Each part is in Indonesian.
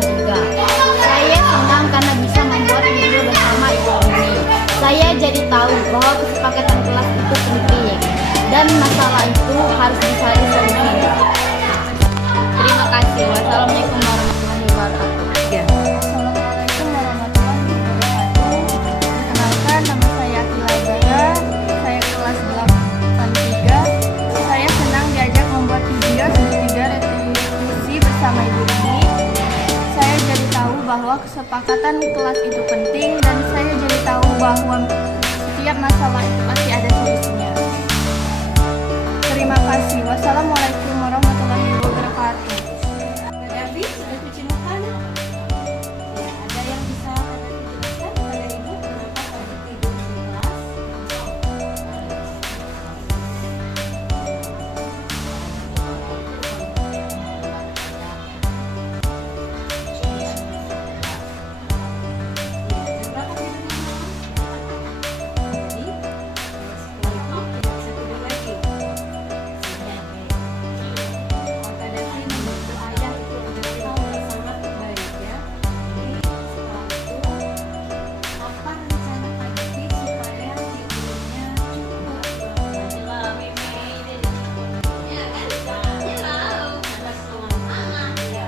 dan 3. Saya senang karena bisa membuat video bersama Ibu ini. Saya jadi tahu bahwa kesepakatan kelas itu penting dan masalah itu harus dicari solusinya. Terima kasih. Wassalamualaikum warahmatullahi wabarakatuh. Assalamualaikum warahmatullahi wabarakatuh. Perkenalkan, nama saya Akila Ibarra. Saya kelas 8-3. Saya senang diajak membuat video segitiga revisi bersama Ibu ini. Saya jadi tahu bahwa kesepakatan kelas itu penting dan saya jadi tahu bahwa setiap masalah itu pasti ada solusinya. Terima kasih. Wassalamualaikum warahmatullahi wabarakatuh. Davi sudah cuci muka nih? Ya, ada yang bisa jelaskan kepada Ibu kenapa tadi tidur di kelas? Berapa tidurnya malam? Jadi, setelah itu tidak bisa tidur lagi. Maka Davi membantu ayah itu agar kita sangat baik ya. Jadi setelah itu apa rencana Kak Davi supaya tidurnya cukup? Ya kan? Tahu. Ada semangat ya.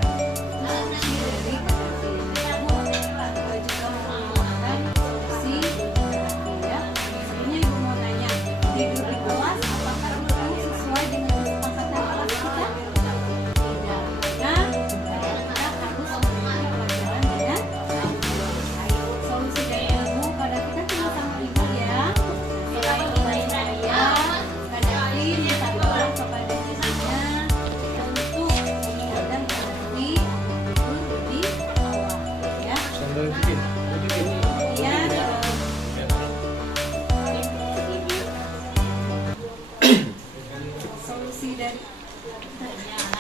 Kunci dari Kak Davi ini juga mengamalkan solusi ya. Sebelumnya Ibu mau tanya, tidur di kelas apakah itu sesuai dengan kesepakatan kelas kita? Tidak. Nah, kita harus memberikan pelajaran dengan solusi dari Ibu pada kita cuma sama Ibu ya. Selain dari saya, Kak Davi minta tolong kepada ibunya untuk mengingatkan Kak Davi tidur lebih awal ya. Kemudian solusi dari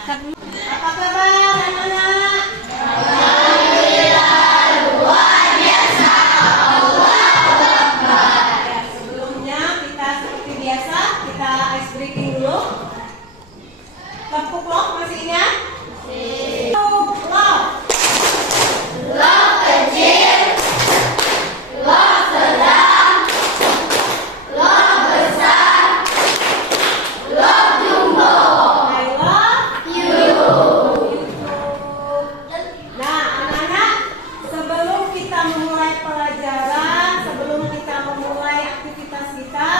apa kabar anak-anak? Ya, sebelumnya kita seperti biasa kita ice breaking dulu. Tepuk loh masih ingat? Tepuk loh. I love you. Nah, anak-anak, sebelum kita memulai pelajaran, sebelum kita memulai aktivitas kita,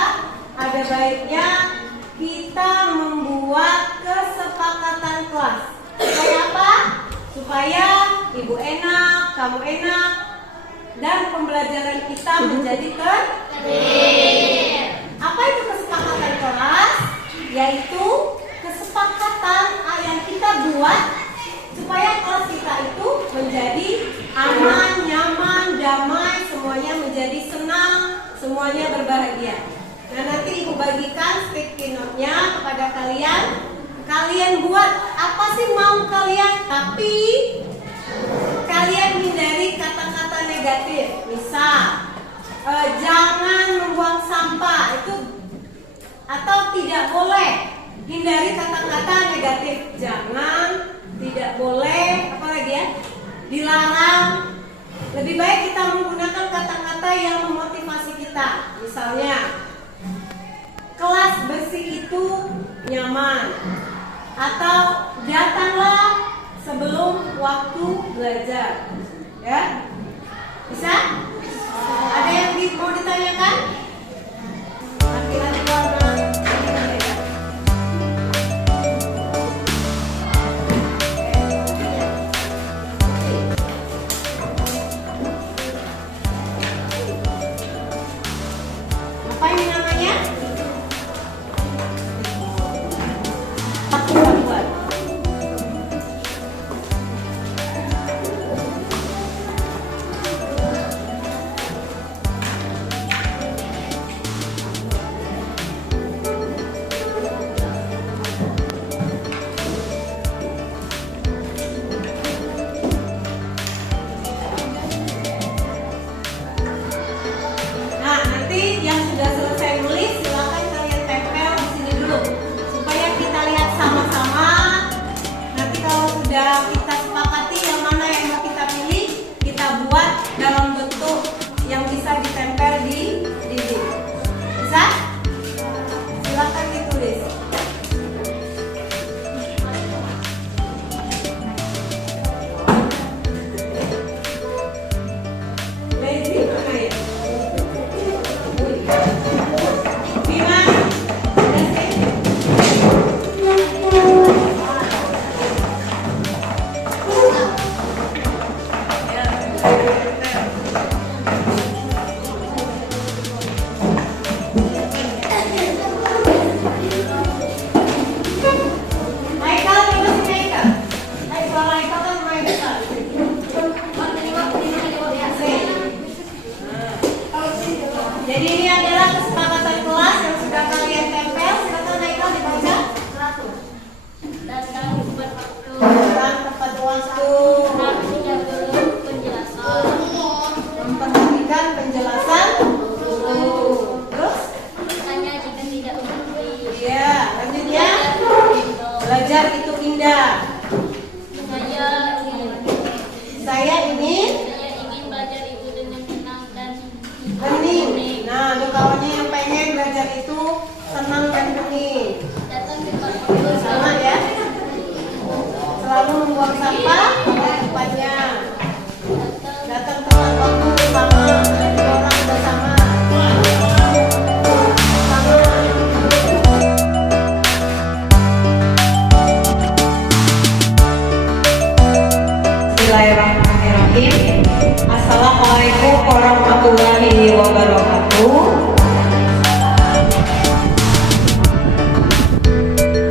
ada baiknya kita membuat kesepakatan kelas. Supaya apa? Supaya Ibu enak, kamu enak, dan pembelajaran kita menjadi tertib. Apa itu kesepakatan kelas? Yaitu kesepakatan yang kita buat supaya kelas kita itu menjadi aman, nyaman, damai, semuanya menjadi senang, semuanya berbahagia. Nah, nanti Ibu bagikan sticky note-nya kepada kalian. Kalian buat apa sih mau kalian, tapi kalian hindari kata-kata negatif. Misal, jangan membuang sampah itu, atau tidak boleh. Hindari kata-kata negatif. Jangan, tidak boleh, apa lagi ya? Dilarang. Lebih baik kita menggunakan kata-kata yang memotivasi kita. Misalnya, kelas bersih itu nyaman, atau datanglah sebelum waktu belajar. Ya? Bisa? Ada yang mau ditanyakan? Laki-laki warna ini. Apa ini namanya? Buat. siapa? Rupanya datang tepat waktu sama orang udah sama. Bismillahirrahmanirrahim. Assalamualaikum warahmatullahi wabarakatuh.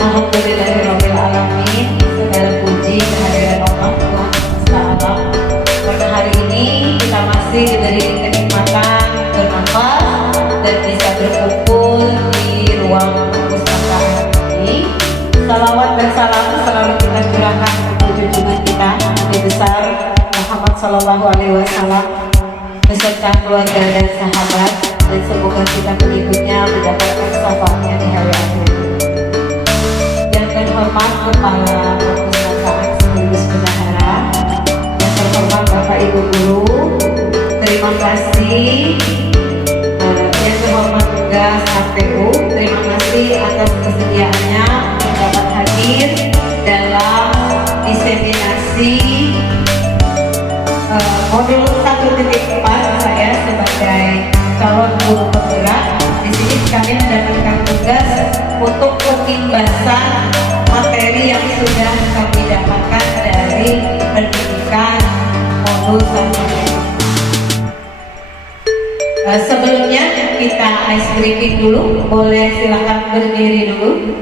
Alhamdulillahirabbil alamin. Segala puji kehadiran Allah Tuhan semesta alam. Pada hari ini kita masih diberi kenikmatan bernafas dan bisa berkumpul di ruang perpustakaan ini. Salawat dan salam selalu kita curahkan untuk junjungan kita Nabi besar Muhammad Sallallahu Alaihi Wasallam beserta keluarga dan sahabat, dan semoga kita pengikutnya mendapatkan syafaatnya di hari akhir. Yang terhormat Kepala Perpustakaan sekaligus bendahara, yang terhormat Bapak Ibu Guru, terima kasih. Yang terhormat juga KPU, terima kasih atas kesediaannya dapat hadir dalam diseminasi modul 1.4 saya sebagai calon guru penggerak. Di sini kami mendapatkan tugas untuk penimbasan materi yang sudah kami dapatkan dari pendidikan modul 1. Sebelumnya kita ice breaking dulu. Boleh silakan berdiri dulu.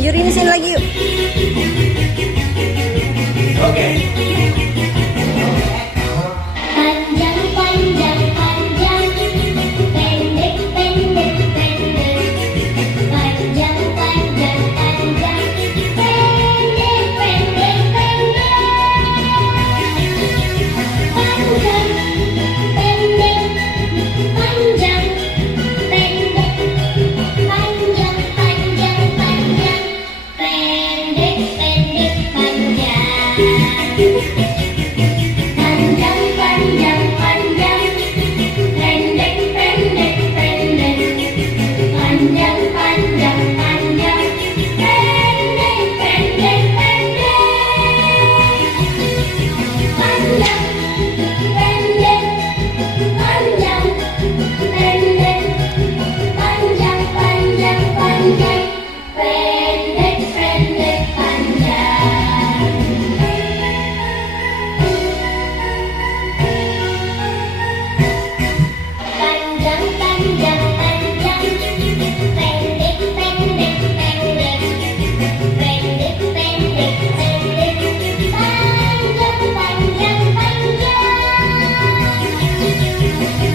Yuri ini sini lagi yuk. Panjang, panjang, panjang, pendek, pendek, pendek. Panjang, panjang, panjang, pendek, pendek, pendek. Panjang, pendek, panjang, pendek. Panjang, panjang, panjang, pendek, pendek, panjang. Panjang, panjang, panjang, pendek, pendek, pendek. Panjang, panjang, panjang, pendek, pendek, pendek. Panjang, pendek, panjang, pendek. Panjang, panjang, panjang, pendek, pendek, panjang. Panjang, panjang, panjang, pendek, pendek, pendek. Pendek, pendek, pendek. Panjang, panjang, panjang.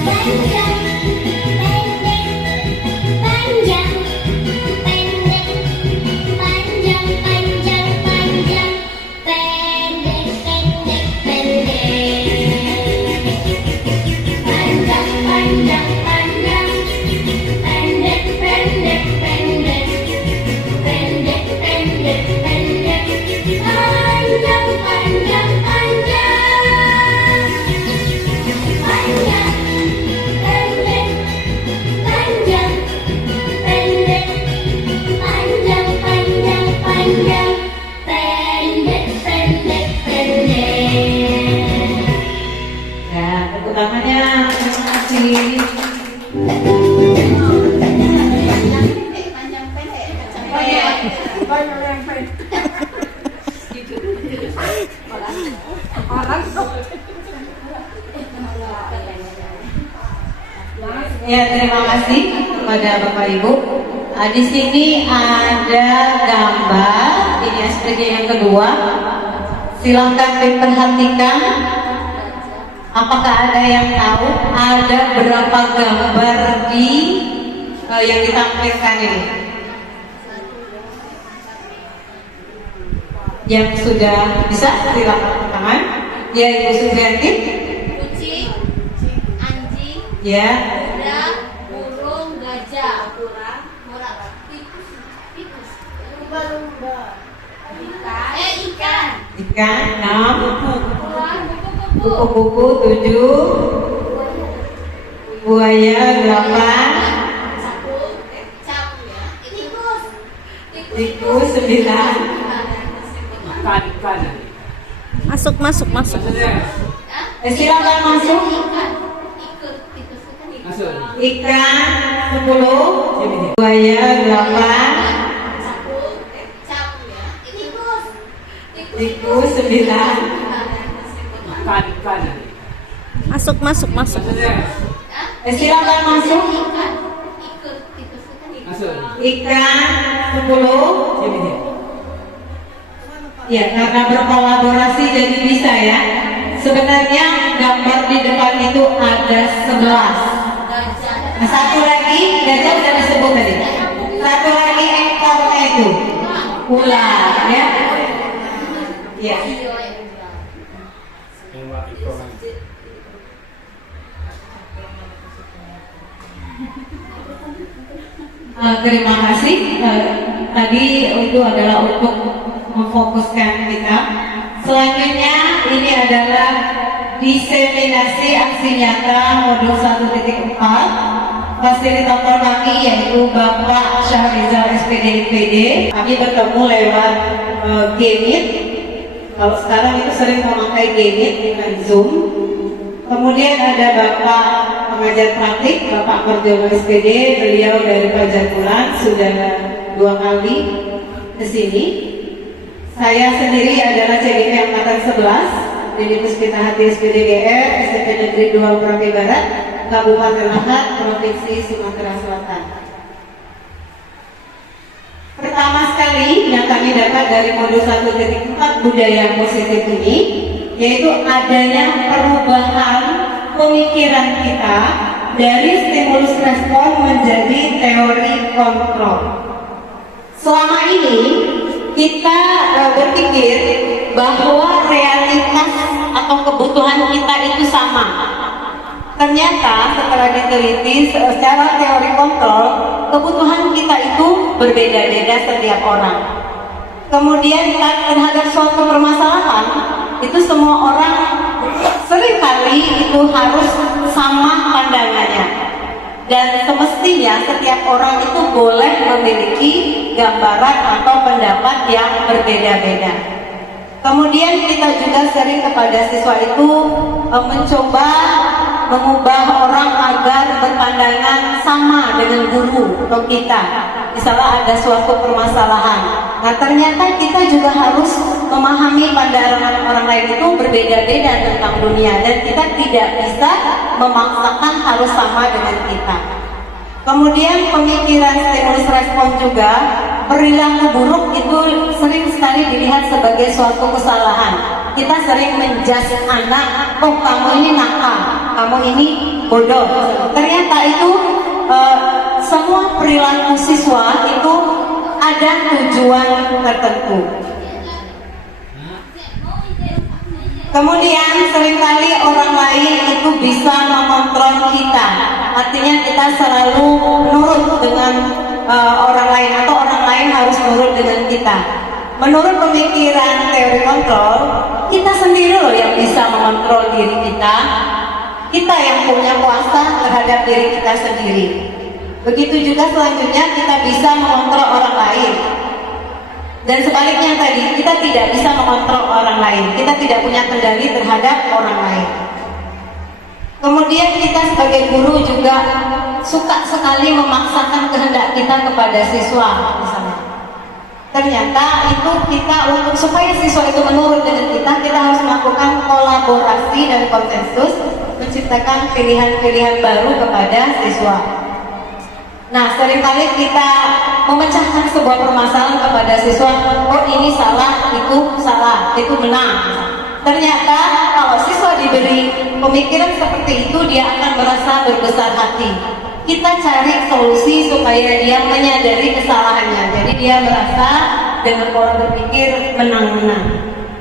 Panjang, pendek, panjang, pendek. Panjang, panjang, panjang, pendek, pendek, pendek. Panjang, panjang, panjang, pendek, pendek, pendek. Pendek, pendek, pendek. Panjang, panjang, panjang. Panjang, pendek, panjang, pendek. Panjang, panjang, panjang, pendek, pendek, pendek. Ya, tepuk tangannya. Terima kasih. Ya, terima kasih kepada Bapak Ibu. Di sini ada gambar, ini SPG yang kedua. Silahkan diperhatikan. Apakah ada yang tahu ada berapa gambar di yang ditampilkan ini? Yang sudah bisa silakan tangan. Ya, Ibu Supriyanti. Kucing, anjing, Ya. kuda, burung, gajah, tikus, Lumba-lumba. ikan, Ikan, 6. ular, Kupu-kupu 7, buaya 8, tikus 9. Masuk, masuk, masuk. Silakan masuk. Ikan 10, buaya 8, tikus 9. Masuk, masuk, masuk. Silakan masuk. Ikan 10. Ya, karena berkolaborasi jadi bisa ya. Sebenarnya gambar di depan itu ada 11. Nah, satu lagi, gajah sudah disebut tadi. Satu lagi ekornya itu ular ya. Ya. Terima kasih. Tadi itu adalah untuk memfokuskan kita. Selanjutnya ini adalah diseminasi aksi nyata modul 1.4. Fasilitator kami yaitu Bapak Syahrizal SPD IPD. Kami bertemu lewat G-Meet. Kalau sekarang itu sering memakai G-Meet dengan Zoom. Kemudian ada Bapak pengajar praktik, Bapak Marjono SPD, beliau dari Pajakulan sudah 2 kali ke sini. Saya sendiri adalah CGP Angkatan 11, Didi Puspita Hati SPD GR, SMP Negeri 2 Merauke Barat, Kabupaten Lahat, Provinsi Sumatera Selatan. Pertama sekali yang kami dapat dari modul 1.4 budaya positif ini, yaitu adanya perubahan pemikiran kita dari stimulus respon menjadi teori kontrol. Selama ini kita berpikir bahwa realitas atau kebutuhan kita itu sama. Ternyata setelah diteliti secara teori kontrol, kebutuhan kita itu berbeda-beda setiap orang. Kemudian terhadap suatu permasalahan, itu semua orang seringkali itu harus sama pandangannya. Dan semestinya setiap orang itu boleh memiliki gambaran atau pendapat yang berbeda-beda. Kemudian kita juga sering kepada siswa itu mencoba mengubah orang agar berpandangan sama dengan guru atau kita. Misalnya ada suatu permasalahan. Nah ternyata kita juga harus memahami pandangan orang lain itu berbeda-beda tentang dunia. Dan kita tidak bisa memaksakan harus sama dengan kita. Kemudian pemikiran stimulus respon juga, perilaku buruk itu sering sekali dilihat sebagai suatu kesalahan. Kita sering menjudge anak, oh kamu ini nakal, kamu ini bodoh. Ternyata itu semua perilaku siswa itu ada tujuan tertentu. Kemudian seringkali orang lain itu bisa mengontrol kita. Artinya kita selalu nurut dengan orang lain atau orang lain harus nurut dengan kita. Menurut pemikiran teori kontrol, kita sendiri loh yang bisa mengontrol diri kita. Kita yang punya kuasa terhadap diri kita sendiri. Begitu juga selanjutnya kita bisa mengontrol orang lain. Dan sebaliknya tadi, kita tidak bisa mengontrol orang lain. Kita tidak punya kendali terhadap orang lain. Kemudian kita sebagai guru juga suka sekali memaksakan kehendak kita kepada siswa, misalnya. Ternyata itu kita untuk supaya siswa itu menurut dengan kita harus melakukan kolaborasi dan konsensus, menciptakan pilihan-pilihan baru kepada siswa. Nah, seringkali kita memecahkan sebuah permasalahan kepada siswa, oh ini salah, itu benar. Ternyata kalau siswa diberi pemikiran seperti itu, dia akan merasa berbesar hati. Kita cari solusi supaya dia menyadari kesalahannya. Jadi dia merasa dengan pola berpikir menang-menang.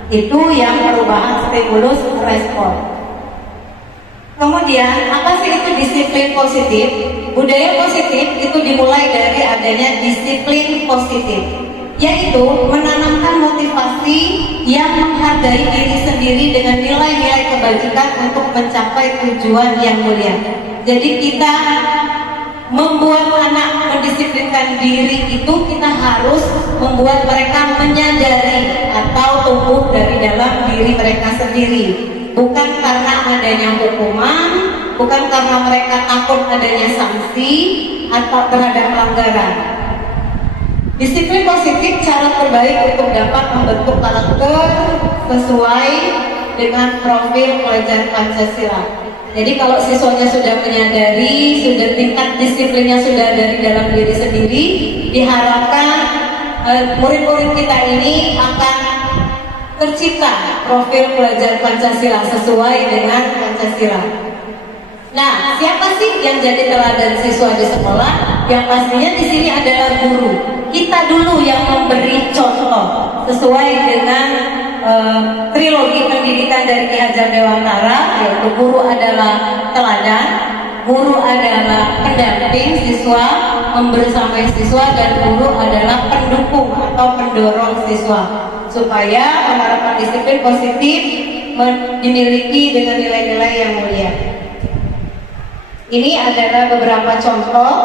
Itu yang perubahan stimulus respon. Kemudian, apa sih itu disiplin positif? Budaya positif itu dimulai dari adanya disiplin positif, yaitu menanamkan motivasi yang menghargai diri sendiri dengan nilai-nilai kebaikan kebajikan untuk mencapai tujuan yang mulia. Jadi kita membuat anak mendisiplinkan diri itu, kita harus membuat mereka menyadari atau tumbuh dari dalam diri mereka sendiri, bukan karena adanya hukuman, bukan karena mereka takut adanya sanksi atau terhadap pelanggaran. Disiplin positif cara terbaik untuk dapat membentuk karakter sesuai dengan profil pelajar Pancasila. Jadi kalau siswanya sudah menyadari, sudah tingkat disiplinnya sudah dari dalam diri sendiri, diharapkan murid-murid kita ini akan tercipta profil pelajar Pancasila sesuai dengan Pancasila. Nah, siapa sih yang jadi teladan siswa di sekolah? Yang pastinya di sini adalah guru. Kita dulu yang memberi contoh sesuai dengan trilogi pendidikan dari Ki Hajar Dewantara, yaitu guru adalah teladan, guru adalah pendamping siswa, membersamai siswa, dan guru adalah pendukung atau pendorong siswa supaya penerapan disiplin positif dimiliki dengan nilai-nilai yang mulia. Ini adalah beberapa contoh.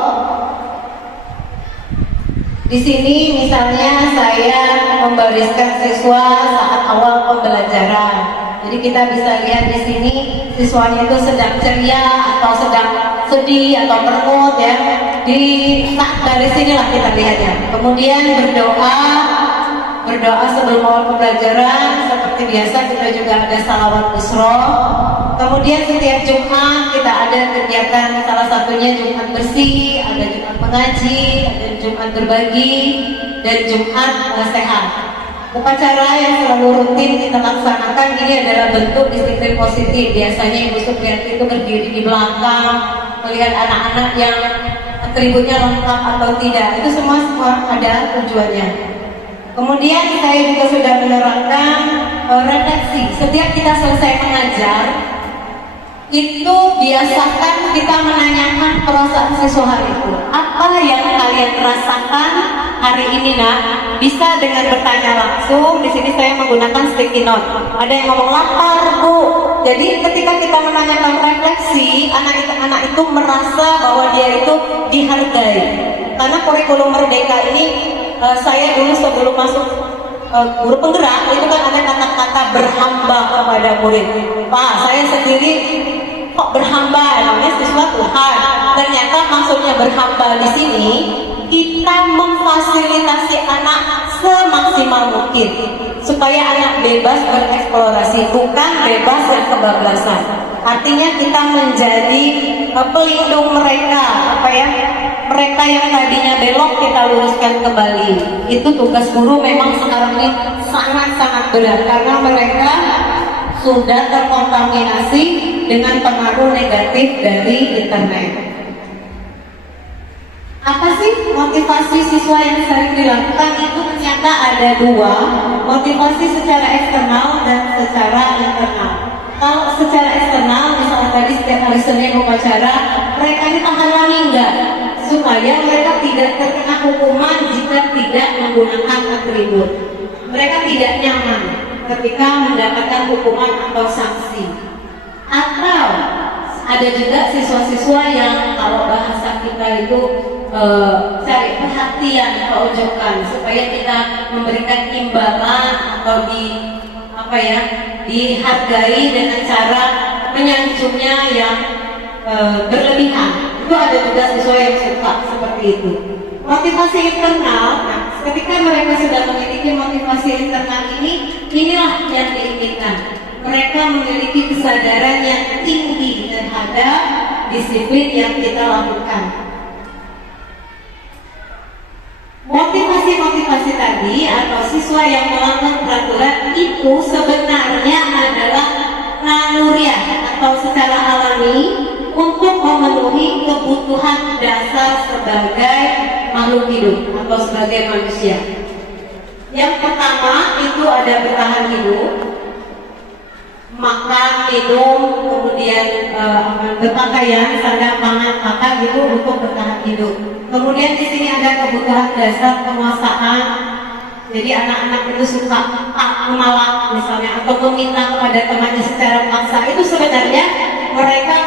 Di sini misalnya saya membariskan siswa saat awal pembelajaran. Jadi kita bisa lihat di sini siswanya itu sedang ceria atau sedang sedih atau merengut ya. Dari sinilah kita lihatnya. Kemudian berdoa sebelum awal pembelajaran. Seperti biasa kita juga ada salawat busro. Kemudian setiap Jumat kita ada kegiatan, salah satunya Jumat bersih, ada Jumat mengaji, ada Jumat berbagi, dan Jumat sehat. Upacara yang selalu rutin kita laksanakan ini adalah bentuk disiplin positif. Biasanya Ibu Supriyati itu berdiri di belakang, melihat anak-anak yang atributnya lengkap atau tidak. Itu semua ada tujuannya. Kemudian saya juga sudah menerangkan refleksi. Setiap kita selesai mengajar, itu biasakan kita menanyakan perasaan siswa hari itu. Apa yang kalian rasakan hari ini, nak? Bisa dengan bertanya langsung. Di sini saya menggunakan sticky note. Ada yang ngomong lapar, Bu. Jadi ketika kita menanyakan refleksi, anak itu merasa bahwa dia itu dihargai. Karena kurikulum Merdeka ini, saya dulu sebelum masuk guru penggerak itu kan ada kata-kata berhamba kepada murid. Pak, saya sendiri kok berhamba, namanya siswa Tuhan. Ternyata maksudnya berhamba di sini kita memfasilitasi anak semaksimal mungkin supaya anak bebas bereksplorasi, bukan bebas dan kebablasan. Artinya kita menjadi pelindung mereka, mereka yang tadinya belok kita luruskan kembali. Itu tugas guru memang sekarang ini sangat-sangat berat karena mereka sudah terkontaminasi dengan pengaruh negatif dari internet. Apa sih motivasi siswa yang sering dilakukan? Itu ternyata ada dua, motivasi secara eksternal dan secara internal. Kalau secara eksternal, misalnya tadi setiap hari Senin upacara, mereka ini tahan lagi enggak? Supaya mereka tidak terkena hukuman jika tidak menggunakan atribut. Mereka tidak nyaman ketika mendapatkan hukuman atau sanksi. Atau ada juga siswa-siswa yang kalau bahasa kita itu cari perhatian, keojokan supaya kita memberikan imbalan atau dihargai dengan cara menyanjungnya yang berlebihan. Itu ada juga siswa yang suka seperti itu. Motivasi internal, ketika mereka sudah memiliki motivasi internal ini, inilah yang diinginkan. Mereka memiliki kesadaran yang tinggi terhadap disiplin yang kita lakukan. Motivasi-motivasi tadi atau siswa yang melanggar peraturan itu sebenarnya adalah naluriah atau secara alami untuk memenuhi kebutuhan dasar sebagai makhluk hidup atau sebagai manusia. Yang pertama itu ada bertahan hidup, makan, minum, kemudian berpakaian, sandang, pangan, makan itu untuk bertahan hidup. Kemudian di sini ada kebutuhan dasar penguasaan, Jadi anak-anak itu suka menolak misalnya atau meminta kepada temannya secara paksa. Itu sebenarnya mereka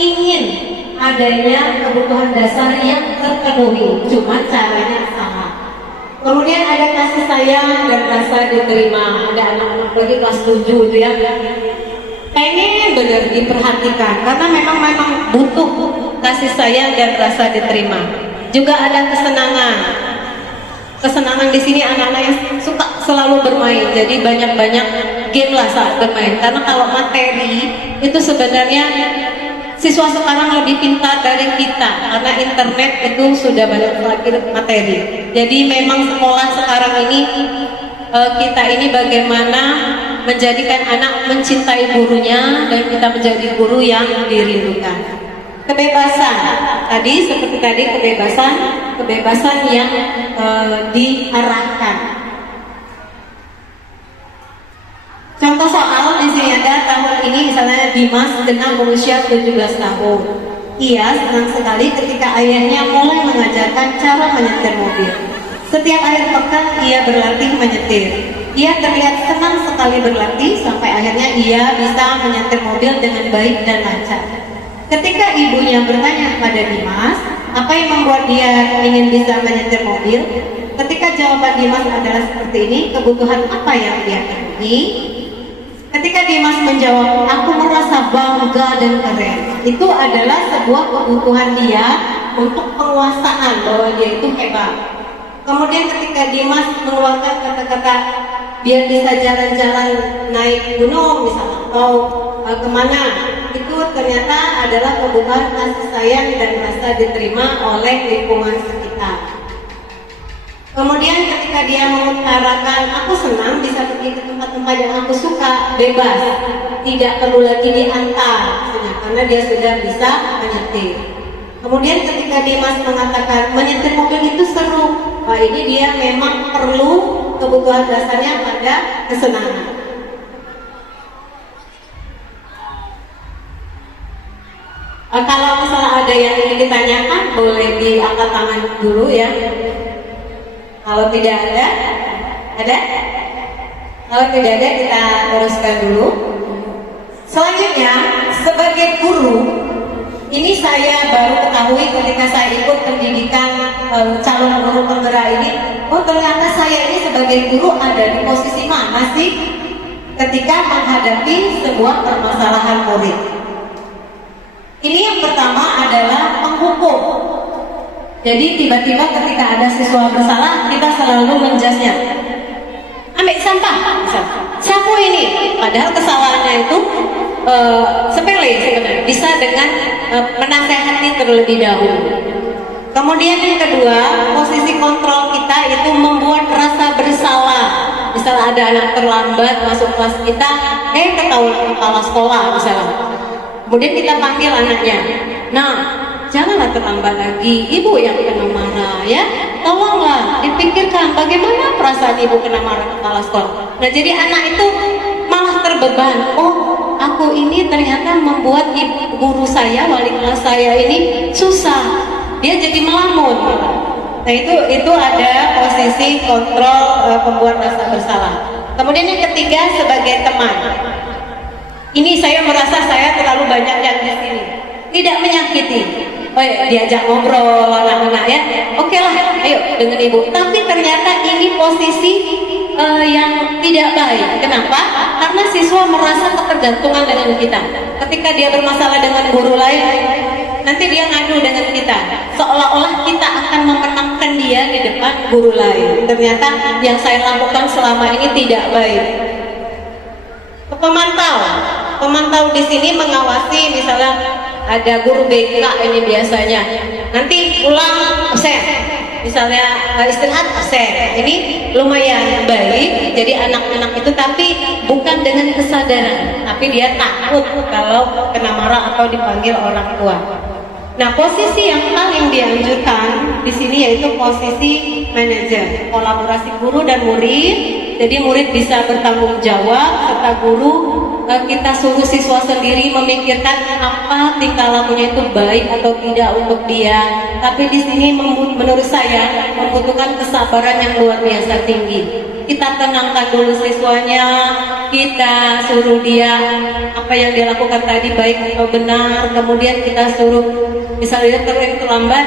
ingin adanya kebutuhan dasar yang terpenuhi, cuma caranya salah. Kemudian ada kasih sayang dan rasa diterima. Ada anak-anak lagi kelas 7 itu ya, pengen benar diperhatikan karena memang butuh kasih sayang dan rasa diterima. Juga ada kesenangan di sini anak-anak yang suka selalu bermain, jadi banyak game lah saat bermain. Karena kalau materi itu sebenarnya siswa sekarang lebih pintar dari kita karena internet itu sudah banyak lagi materi. Jadi memang sekolah sekarang ini kita ini bagaimana menjadikan anak mencintai gurunya dan kita menjadi guru yang dirindukan. Kebebasan tadi seperti tadi kebebasan yang diarahkan. Contoh soal di sini ada tahun ini misalnya Dimas dengan berusia 17 tahun. Ia senang sekali ketika ayahnya mulai mengajarkan cara menyetir mobil. Setiap akhir pekan ia berlatih menyetir. Ia terlihat senang sekali berlatih sampai akhirnya ia bisa menyetir mobil dengan baik dan lancar. Ketika ibunya bertanya kepada Dimas, apa yang membuat dia ingin bisa menyetir mobil? Ketika jawaban Dimas adalah seperti ini, kebutuhan apa yang dia penuhi? Ketika Dimas menjawab, aku merasa bangga dan keren. Itu adalah sebuah kebutuhan dia untuk penguasaan bahwa dia itu hebat. Kemudian ketika Dimas mengeluarkan kata-kata biar bisa jalan-jalan naik gunung misalnya atau kemana, itu ternyata adalah kebutuhan kasih sayang dan rasa diterima oleh lingkungan sekitar. Kemudian ketika dia mengutarakan aku senang bisa pergi ke tempat-tempat yang aku suka, bebas, tidak perlu lagi diantar karena dia sudah bisa menyetir. Kemudian ketika Dimas mengatakan menyetir mobil itu seru, ini dia memang perlu kebutuhan dasarnya pada kesenangan. Kalau misalnya ada yang ingin ditanyakan boleh diangkat tangan dulu ya. Kalau tidak ada? Kalau tidak ada kita teruskan dulu. Selanjutnya sebagai guru, ini saya baru ketahui ketika saya ikut pendidikan calon guru penggerak ini. Oh ternyata saya ini sebagai guru ada di posisi mana sih ketika menghadapi sebuah permasalahan murid. Ini yang pertama adalah penghukum. Jadi tiba-tiba ketika ada siswa bersalah, kita selalu menjasnya. Ambil sampah, sapu ini. Padahal kesalahannya itu sepele sebenarnya. Bisa dengan menasehati terlebih dahulu. Kemudian yang kedua, posisi kontrol kita itu membuat rasa bersalah. Misalnya ada anak terlambat masuk kelas kita, ketahuan kepala sekolah misalnya. Kemudian kita panggil anaknya. Nah, janganlah terlambat lagi, ibu yang kena marah ya. Tolonglah dipikirkan bagaimana perasaan ibu kena marah kepala sekolah. Nah jadi anak itu malah terbeban. Oh aku ini ternyata membuat guru saya, wali kelas saya ini susah. Dia jadi melamun. Nah itu ada posisi kontrol pembuat rasa bersalah. Kemudian yang ketiga sebagai teman. Ini saya merasa saya terlalu banyak yang di sini. Tidak menyakiti. Diajak ngobrol anak-anak ya, oke lah, ayo dengan ibu. Tapi ternyata ini posisi yang tidak baik. Kenapa? Karena siswa merasa ketergantungan dengan kita. Ketika dia bermasalah dengan guru lain, nanti dia ngadu dengan kita, seolah-olah kita akan memenangkan dia di depan guru lain. Ternyata yang saya lakukan selama ini tidak baik. Pemantau di sini mengawasi, misalnya ada guru BK ini biasanya nanti pulang absen, misalnya istirahat absen. Ini lumayan baik. Jadi anak-anak itu tapi bukan dengan kesadaran, tapi dia takut kalau kena marah atau dipanggil orang tua. Nah posisi yang paling dianjurkan di sini yaitu posisi manajer, kolaborasi guru dan murid. Jadi murid bisa bertanggung jawab serta guru kita suruh siswa sendiri memikirkan apa tingkah lakunya itu baik atau tidak untuk dia. Tapi di sini menurut saya membutuhkan kesabaran yang luar biasa tinggi. Kita tenangkan dulu siswanya, kita suruh dia apa yang dia lakukan tadi baik atau benar, kemudian kita suruh misalnya terlambat.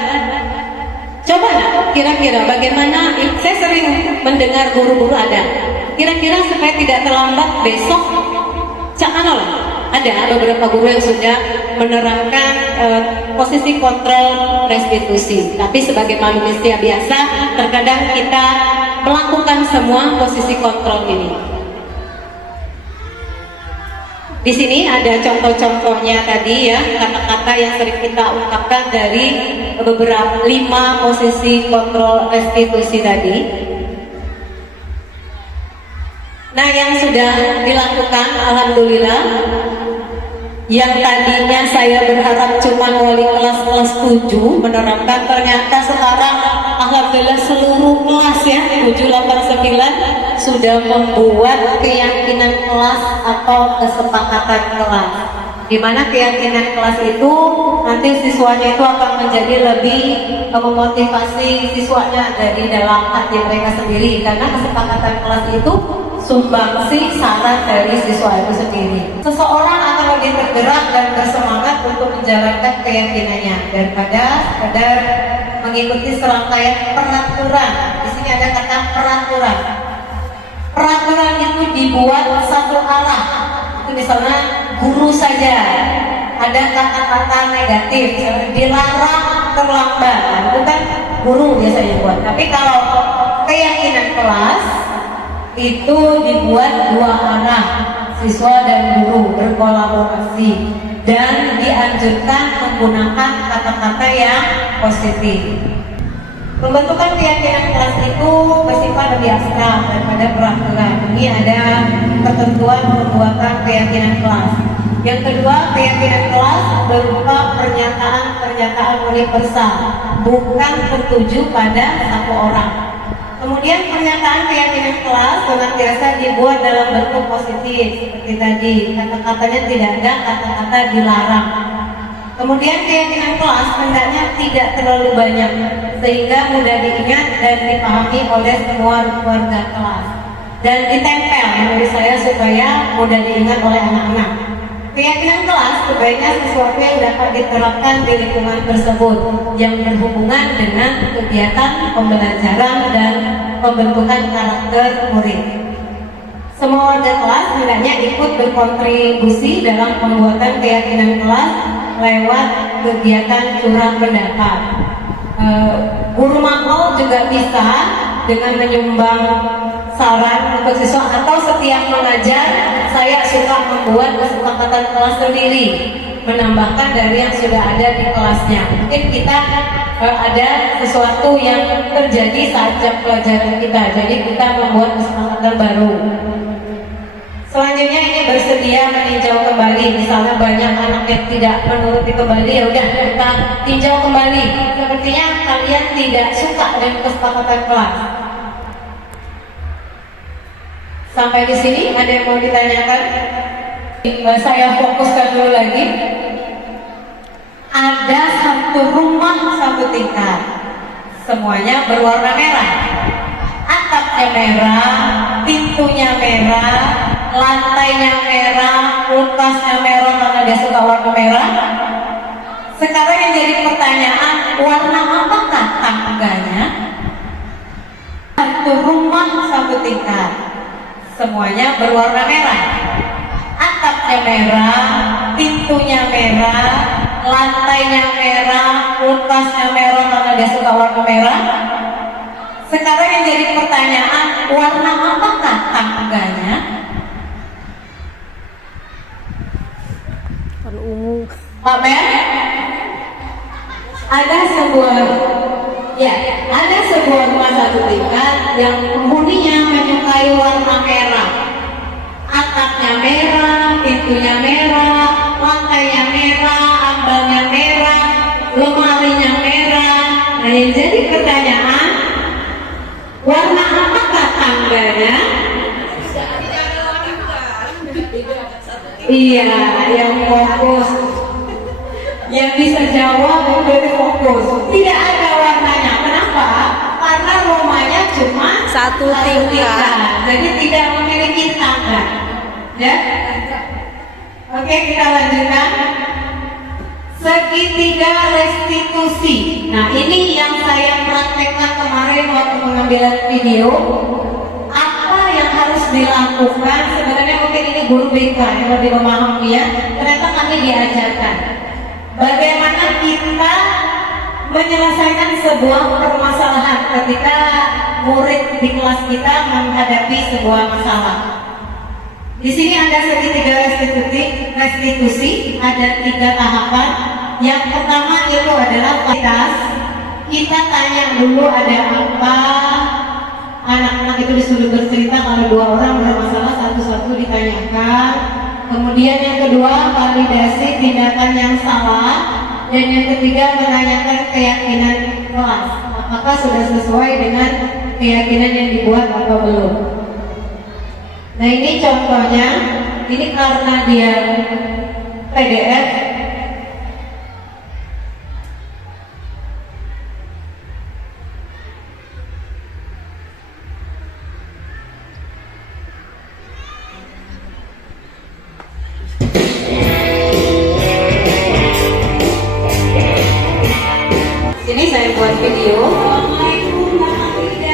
Coba kira-kira bagaimana, saya sering mendengar guru-guru ada, kira-kira supaya tidak terlambat besok, ada beberapa guru yang sudah menerapkan posisi kontrol restitusi. Tapi sebagai manusia biasa, terkadang kita melakukan semua posisi kontrol ini. Di sini ada contoh-contohnya tadi ya, kata-kata yang sering kita ungkapkan dari beberapa 5 posisi kontrol restitusi tadi. Nah, yang sudah dilakukan alhamdulillah, yang tadinya saya berharap cuma wali kelas 7 menerapkan, ternyata sekarang alhamdulillah seluruh kelas ya 789 sudah membuat keyakinan kelas atau kesepakatan kelas, di mana keyakinan kelas itu nanti siswanya itu akan menjadi lebih memotivasi siswanya dari dalam hati mereka sendiri, karena kesepakatan kelas itu sumbangsi saran dari siswa itu sendiri. Seseorang akan lebih tergerak dan bersemangat untuk menjalankan keyakinannya daripada sekedar mengikuti serangkaian peraturan. Di sini ada kata peraturan. Peraturan itu dibuat satu arah. Itu misalnya guru saja ada kata-kata negatif, misalnya dilarang terlambat. Nah, itu kan guru biasanya buat. Tapi kalau keyakinan kelas itu dibuat 2 arah, siswa dan guru berkolaborasi, dan dianjurkan menggunakan kata-kata yang positif. Pembentukan keyakinan kelas itu bersifat lebih abstrak daripada peraturan. Ini ada ketentuan pembuatan keyakinan kelas. Yang kedua, keyakinan kelas berupa pernyataan-pernyataan universal, bukan tertuju pada satu orang. Kemudian pernyataan keyakinan kelas senantiasa dibuat dalam bentuk positif seperti tadi, kata-katanya tidak ada kata-kata dilarang. Kemudian keyakinan kelas hendaknya tidak terlalu banyak sehingga mudah diingat dan dipahami oleh semua keluarga kelas, dan ditempel menurut saya supaya mudah diingat oleh anak-anak. Keyakinan kelas sebaiknya sesuatu yang dapat diterapkan di lingkungan tersebut yang berhubungan dengan kegiatan pembelajaran dan pembentukan karakter murid. Semua warga kelas hendaknya ikut berkontribusi dalam pembuatan keyakinan kelas lewat kegiatan curah pendapat. Guru makro juga bisa dengan menyumbang saran untuk siswa, atau setiap mengajar saya suka membuat kesepakatan kelas sendiri, menambahkan dari yang sudah ada di kelasnya. Mungkin kita ada sesuatu yang terjadi saat jam pelajaran kita, jadi kita membuat kesepakatan baru. Selanjutnya ini bersedia meninjau kembali, misalnya banyak anak yang tidak menuruti kembali, ya udah kita tinjau kembali. Sepertinya kalian tidak suka dengan kesepakatan kelas. Sampai di sini ada yang mau ditanyakan? Saya fokuskan dulu lagi. Ada satu rumah satu tingkat, semuanya berwarna merah. Atapnya merah, pintunya merah, lantainya merah, kulkasnya merah karena dia suka warna merah. Sekarang yang jadi pertanyaan, warna apakah tangganya? Satu rumah satu tingkat, semuanya berwarna merah. Atapnya merah, pintunya merah, lantainya merah, kulkasnya merah karena dia suka warna merah. Sekarang yang jadi pertanyaan, warna apakah tangganya? Warna ungu. Pamer? Ada sebuah rumah satu tingkat yang penghuninya menyukai warna merah. Atapnya merah, pintunya merah, lantainya merah, ambalnya merah, lemarinya merah. Nah, yang jadi pertanyaan, warna apakah tangganya? Iya, yang fokus. Yang bisa jawab berarti fokus. Tidak ada warnanya. Kenapa? Karena rumahnya cuma Satu tingkat. Jadi tidak memiliki tangga. Ya. Oke, kita lanjutkan. Segitiga restitusi. Nah, ini yang saya praktekkan kemarin waktu pengambilan video. Apa yang harus dilakukan? Sebenarnya mungkin ini guru BK yang lebih memahami ya. Ternyata kami diajarkan bagaimana kita menyelesaikan sebuah permasalahan ketika murid di kelas kita menghadapi sebuah masalah. Di sini ada segitiga restitusi, ada 3 tahapan. Yang pertama itu adalah kualitas. Kita tanya dulu ada apa. Anak-anak itu disuruh bercerita, kalau 2 orang bermasalah satu-satu ditanyakan. Kemudian yang kedua validasi tindakan yang salah, dan yang ketiga menanyakan keyakinan kelas, apakah sudah sesuai dengan keyakinan yang dibuat atau belum. Nah, ini contohnya, ini karena dia PDF. Sini saya buat video. Assalamualaikum warahmatullahi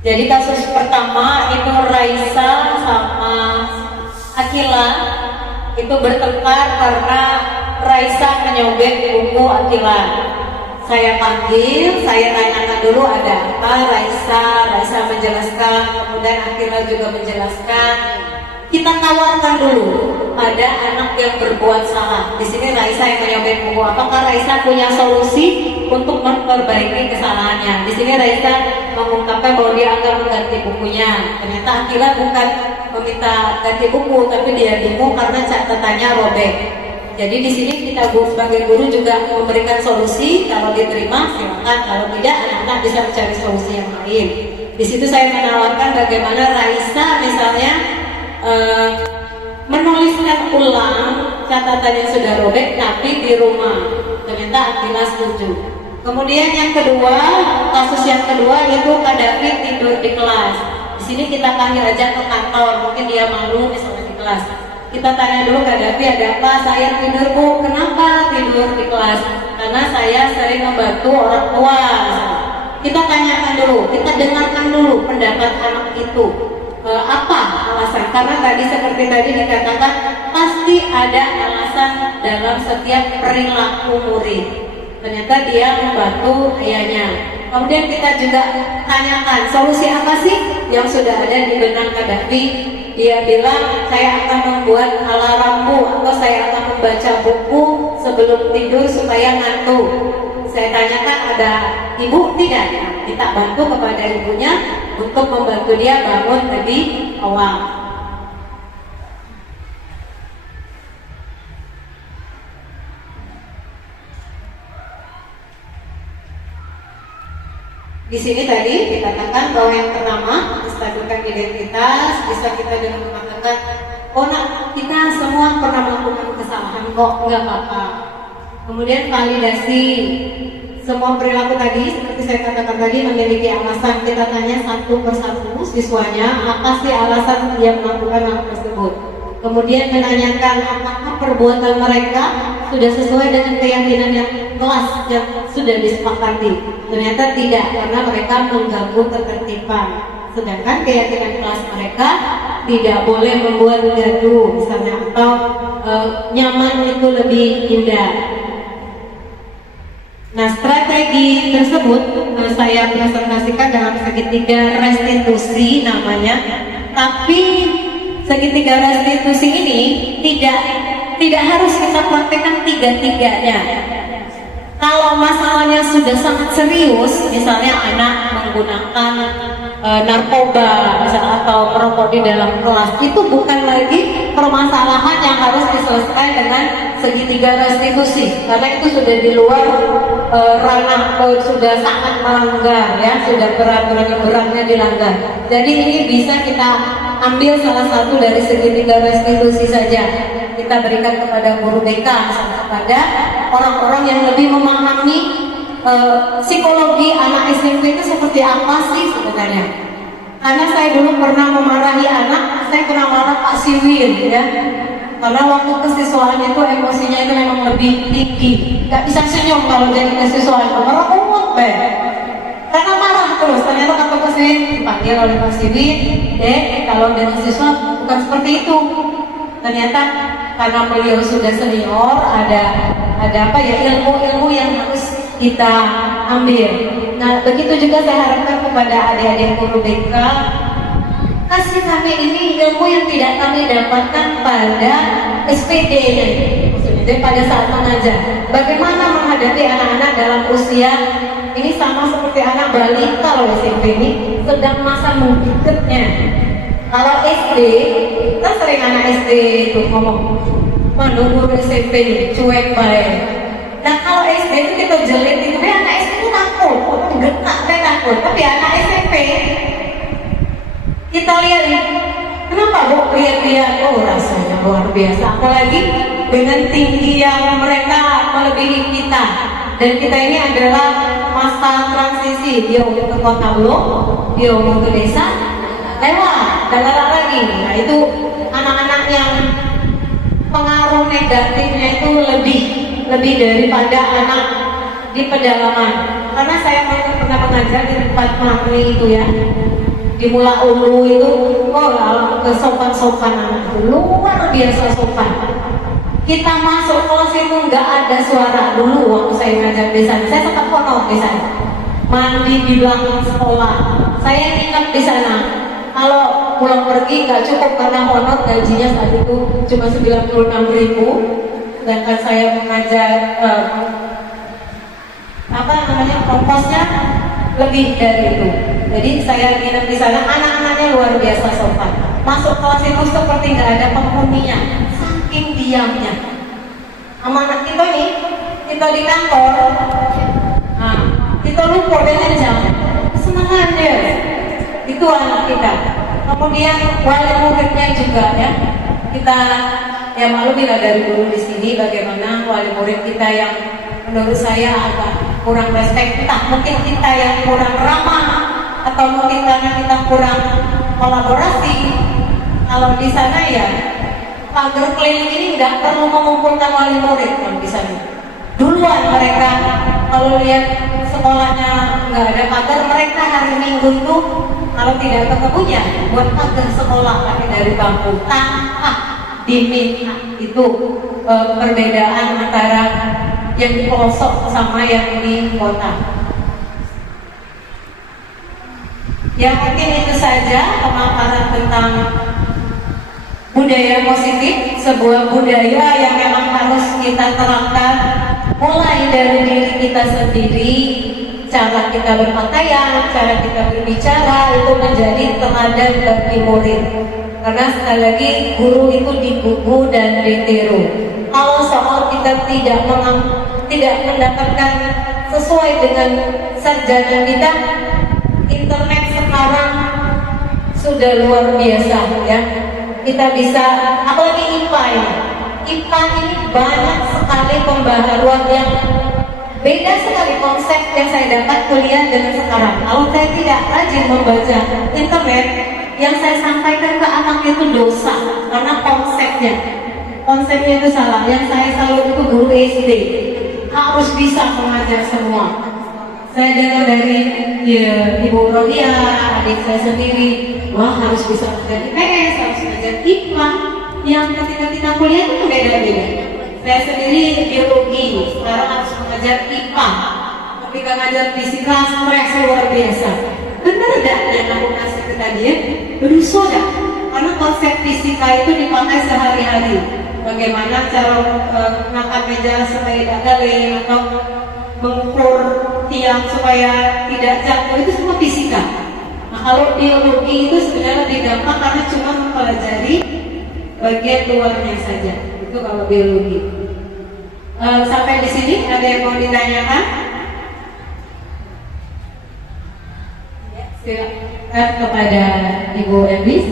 Jadi kasus pertama itu Raisa sama Akila itu bertengkar karena Raisa menyobek buku Akila. Saya panggil, saya tanyakan dulu ada apa. Raisa menjelaskan, kemudian Akila juga menjelaskan. Kita tawarkan dulu pada anak yang berbuat salah. Di sini Raisa yang menyobek buku. Apakah Raisa punya solusi untuk memperbaiki kesalahannya? Di sini Raisa mengungkapkan bahwa dia akan mengganti bukunya. Ternyata Akila bukan meminta ganti buku, tapi dia bingung karena catatannya robek. Jadi di sini kita sebagai guru juga memberikan solusi. Kalau diterima silakan, kalau tidak anak-anak bisa mencari solusi yang lain. Di situ saya menawarkan bagaimana Raisa misalnya menuliskan ulang catatan yang sudah robek tapi di rumah. ternyata Atila setuju. Kemudian yang kedua, kasus yang kedua yaitu Kak David tidur di kelas. Di sini kita panggil aja ke kantor, mungkin dia malu misalnya di kelas. Kita tanya dulu Kak David, ada apa? Saya tidur Bu. Kenapa tidur di kelas? Karena saya sering membantu orang tua. Kita tanyakan dulu, kita dengarkan dulu pendapat anak itu. Apa alasan? Karena tadi seperti tadi dikatakan pasti ada alasan dalam setiap perilaku murid. Ternyata dia membantu ayahnya. Kemudian kita juga tanyakan solusi apa sih yang sudah ada di benak Kak Davi. Dia bilang saya akan membuat alarmmu atau saya akan membaca buku sebelum tidur supaya ngantuk. Saya tanyakan ada ibu tidak? Kita bantu kepada ibunya untuk membantu dia bangun lebih awal. Di sini tadi dikatakan bahwa yang pertama menstabilkan identitas, bisa kita dengan mengatakan, oh nak, kita semua pernah melakukan kesalahan kok, nggak apa-apa. Kemudian validasi, semua perilaku tadi seperti saya katakan tadi memiliki alasan. Kita tanya satu persatu siswanya apa sih alasan dia melakukan hal tersebut. Kemudian menanyakan apakah perbuatan mereka sudah sesuai dengan keyakinan yang kelas yang sudah disepakati. Ternyata tidak, karena mereka mengganggu ketertiban. Sedangkan keyakinan kelas mereka tidak boleh membuat gaduh misalnya, atau nyaman itu lebih indah. Nah, strategi tersebut saya presentasikan dalam segitiga restitusi namanya. Tapi segitiga restitusi ini tidak harus kita praktekkan tiga-tiganya. Kalau masalahnya sudah sangat serius, misalnya anak menggunakan narkoba misalnya, atau merokok di dalam kelas, itu bukan lagi permasalahan yang harus diselesaikan dengan segitiga restitusi, karena itu sudah di luar ranah, sudah sangat melanggar ya, sudah beratnya dilanggar. Jadi ini bisa kita ambil salah satu dari segitiga restitusi saja, kita berikan kepada guru BK, misalnya kepada orang-orang yang lebih memahami psikologi anak SMP itu seperti apa sih sebenarnya. Karena saya dulu pernah memarahi anak, saya pernah marah Pak Siwil ya, karena waktu kesiswaannya itu emosinya itu memang lebih tinggi, nggak bisa senyum kalau jadi kesiswaan, marah karena marah terus. Ternyata kata Pak Siwil dipanggil oleh Pak Siwil, kalau dengan siswa bukan seperti itu. Ternyata karena beliau sudah senior, ada apa ya, ilmu-ilmu yang harus kita ambil. Nah, begitu juga saya harapkan kepada adik-adik guru BK, kasih kami ini ilmu yang tidak kami dapatkan pada SPD, maksudnya pada saat mengajar. Bagaimana menghadapi anak-anak dalam usia ini sama seperti anak balita loh, SMP ini sedang masa menggigitnya. Kalau SD, kita sering anak SD itu ngomong, menunggu SMP ini cuek baik. Nah kalau SD itu kita jelek itu, anak SD itu takut, getak takut. Tapi anak SMP kita lihat nih, kenapa Bu lihat-lihat, oh rasanya luar biasa. Apalagi dengan tinggi yang mereka melebihi kita. Dan kita ini adalah masa transisi, dia mau ke kota belum, dia mau ke desa, lewat, dan lagi. Nah itu anak-anak yang pengaruh negatifnya itu lebih daripada anak di pedalaman. Karena saya pernah mengajar di tempat Mangli itu ya, di Mula Ulu itu, kesopan-sopan anak itu luar biasa sopan. Kita masuk kelas itu nggak ada suara. Dulu waktu saya ngajar di sana, saya tetap honor di sana, mandi di belakang sekolah, saya ingat di sana. Kalau pulang pergi nggak cukup karena honor gajinya saat itu cuma 96.000, sedangkan saya mengajar komposnya lebih dari itu. Jadi saya nginep di sana, anak-anaknya luar biasa sopan. Masuk kelas itu seperti nggak ada penghuninya, saking diamnya. Amanat kita nih, kita di kantor, nah, kita lupa dengan jam, kesenangan dia. Itu anak kita. Kemudian wali muridnya juga ya, kita ya malu bila dari dulu di sini bagaimana wali murid kita yang menurut saya agak kurang respect. Entah mungkin kita yang kurang ramah atau mungkin karena kita kurang kolaborasi. Kalau di sana ya pagar keliling ini nggak perlu mengumpulkan wali murid kalau di sana. Duluan mereka kalau lihat sekolahnya nggak ada pagar, mereka hari Minggu itu kalau tidak ke kebunnya buat pagar sekolah pakai dari bambu tanpa diminta. Itu perbedaan antara yang di pelosok sama yang di kota. Ya mungkin itu saja pemaparan tentang budaya positif, sebuah budaya yang memang harus kita terapkan mulai dari diri kita sendiri, cara kita berpakaian, cara kita berbicara itu menjadi teladan bagi murid. Karena sekali lagi guru itu digugu dan ditiru. Kalau soal kita tidak mendapatkan sesuai dengan sarjana kita, internet sekarang sudah luar biasa ya. Kita bisa, apalagi IPA ini. IPA ini banyak sekali pembaharuan yang beda sekali konsep yang saya dapat kuliah dengan sekarang. Kalau saya tidak rajin membaca internet, yang saya sampaikan ke anak itu dosa karena konsepnya itu salah. Yang saya selalu itu guru SD harus bisa mengajar semua. Saya dengar dari Ibu Rodia, adik saya sendiri, wah harus bisa mengajar IPS, harus mengajar IPA. Yang ketika kita kuliah itu beda-beda. Saya sendiri biologi, sekarang harus mengajar IPA. Ketika mengajar fisika, stres luar biasa. Benar gak yang aku kasih ke tadi ya? Berusaha gak? Karena konsep fisika itu dipakai sehari-hari. Bagaimana cara mengangkat meja supaya tidak galing atau mengukur tiang supaya tidak jatuh, itu semua fisika. Nah kalau biologi itu sebenarnya lebih gampang karena cuma mempelajari bagian luarnya saja. Itu kalau biologi. Sampai di sini ada yang mau ditanyakan? Silakan kepada Ibu Elvis.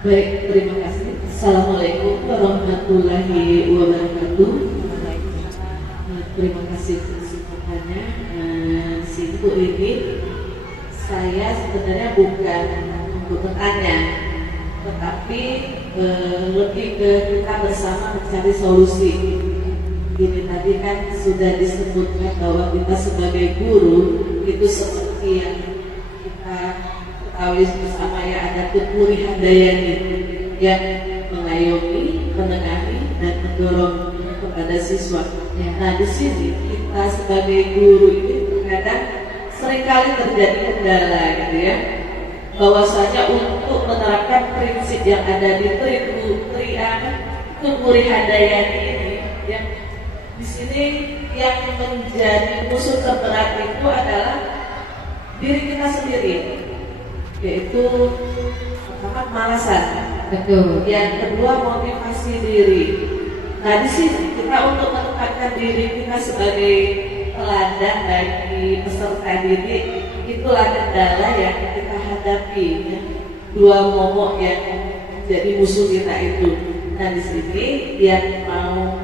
Baik, terima kasih. Assalamualaikum warahmatullahi wabarakatuh. Terima kasih atas kesempatannya. Sini Bu Rini, saya sebenarnya bukan bertanya, tetapi lebih ke kita bersama mencari solusi. Ini tadi kan sudah disebutkan bahwa kita sebagai guru itu seperti yang kita ketahui bersama ya, ada Tutmuri Handayani yang mengayomi, menengahi dan mendorong kepada siswa. Nah di sini kita sebagai guru ini terkadang seringkali terjadi kendala gitu ya, bahwasanya untuk menerapkan prinsip yang ada di Tutmuri Handayani ini yang di sini yang menjadi musuh terberat itu adalah diri kita sendiri, yaitu pertama kemalasan, Betul. yang kedua motivasi diri. Nah di sini kita untuk menempatkan diri kita sebagai teladan bagi peserta didik, itulah kendala yang kita hadapi ya. Dua momok yang jadi musuh kita itu. Nah di sini yang mau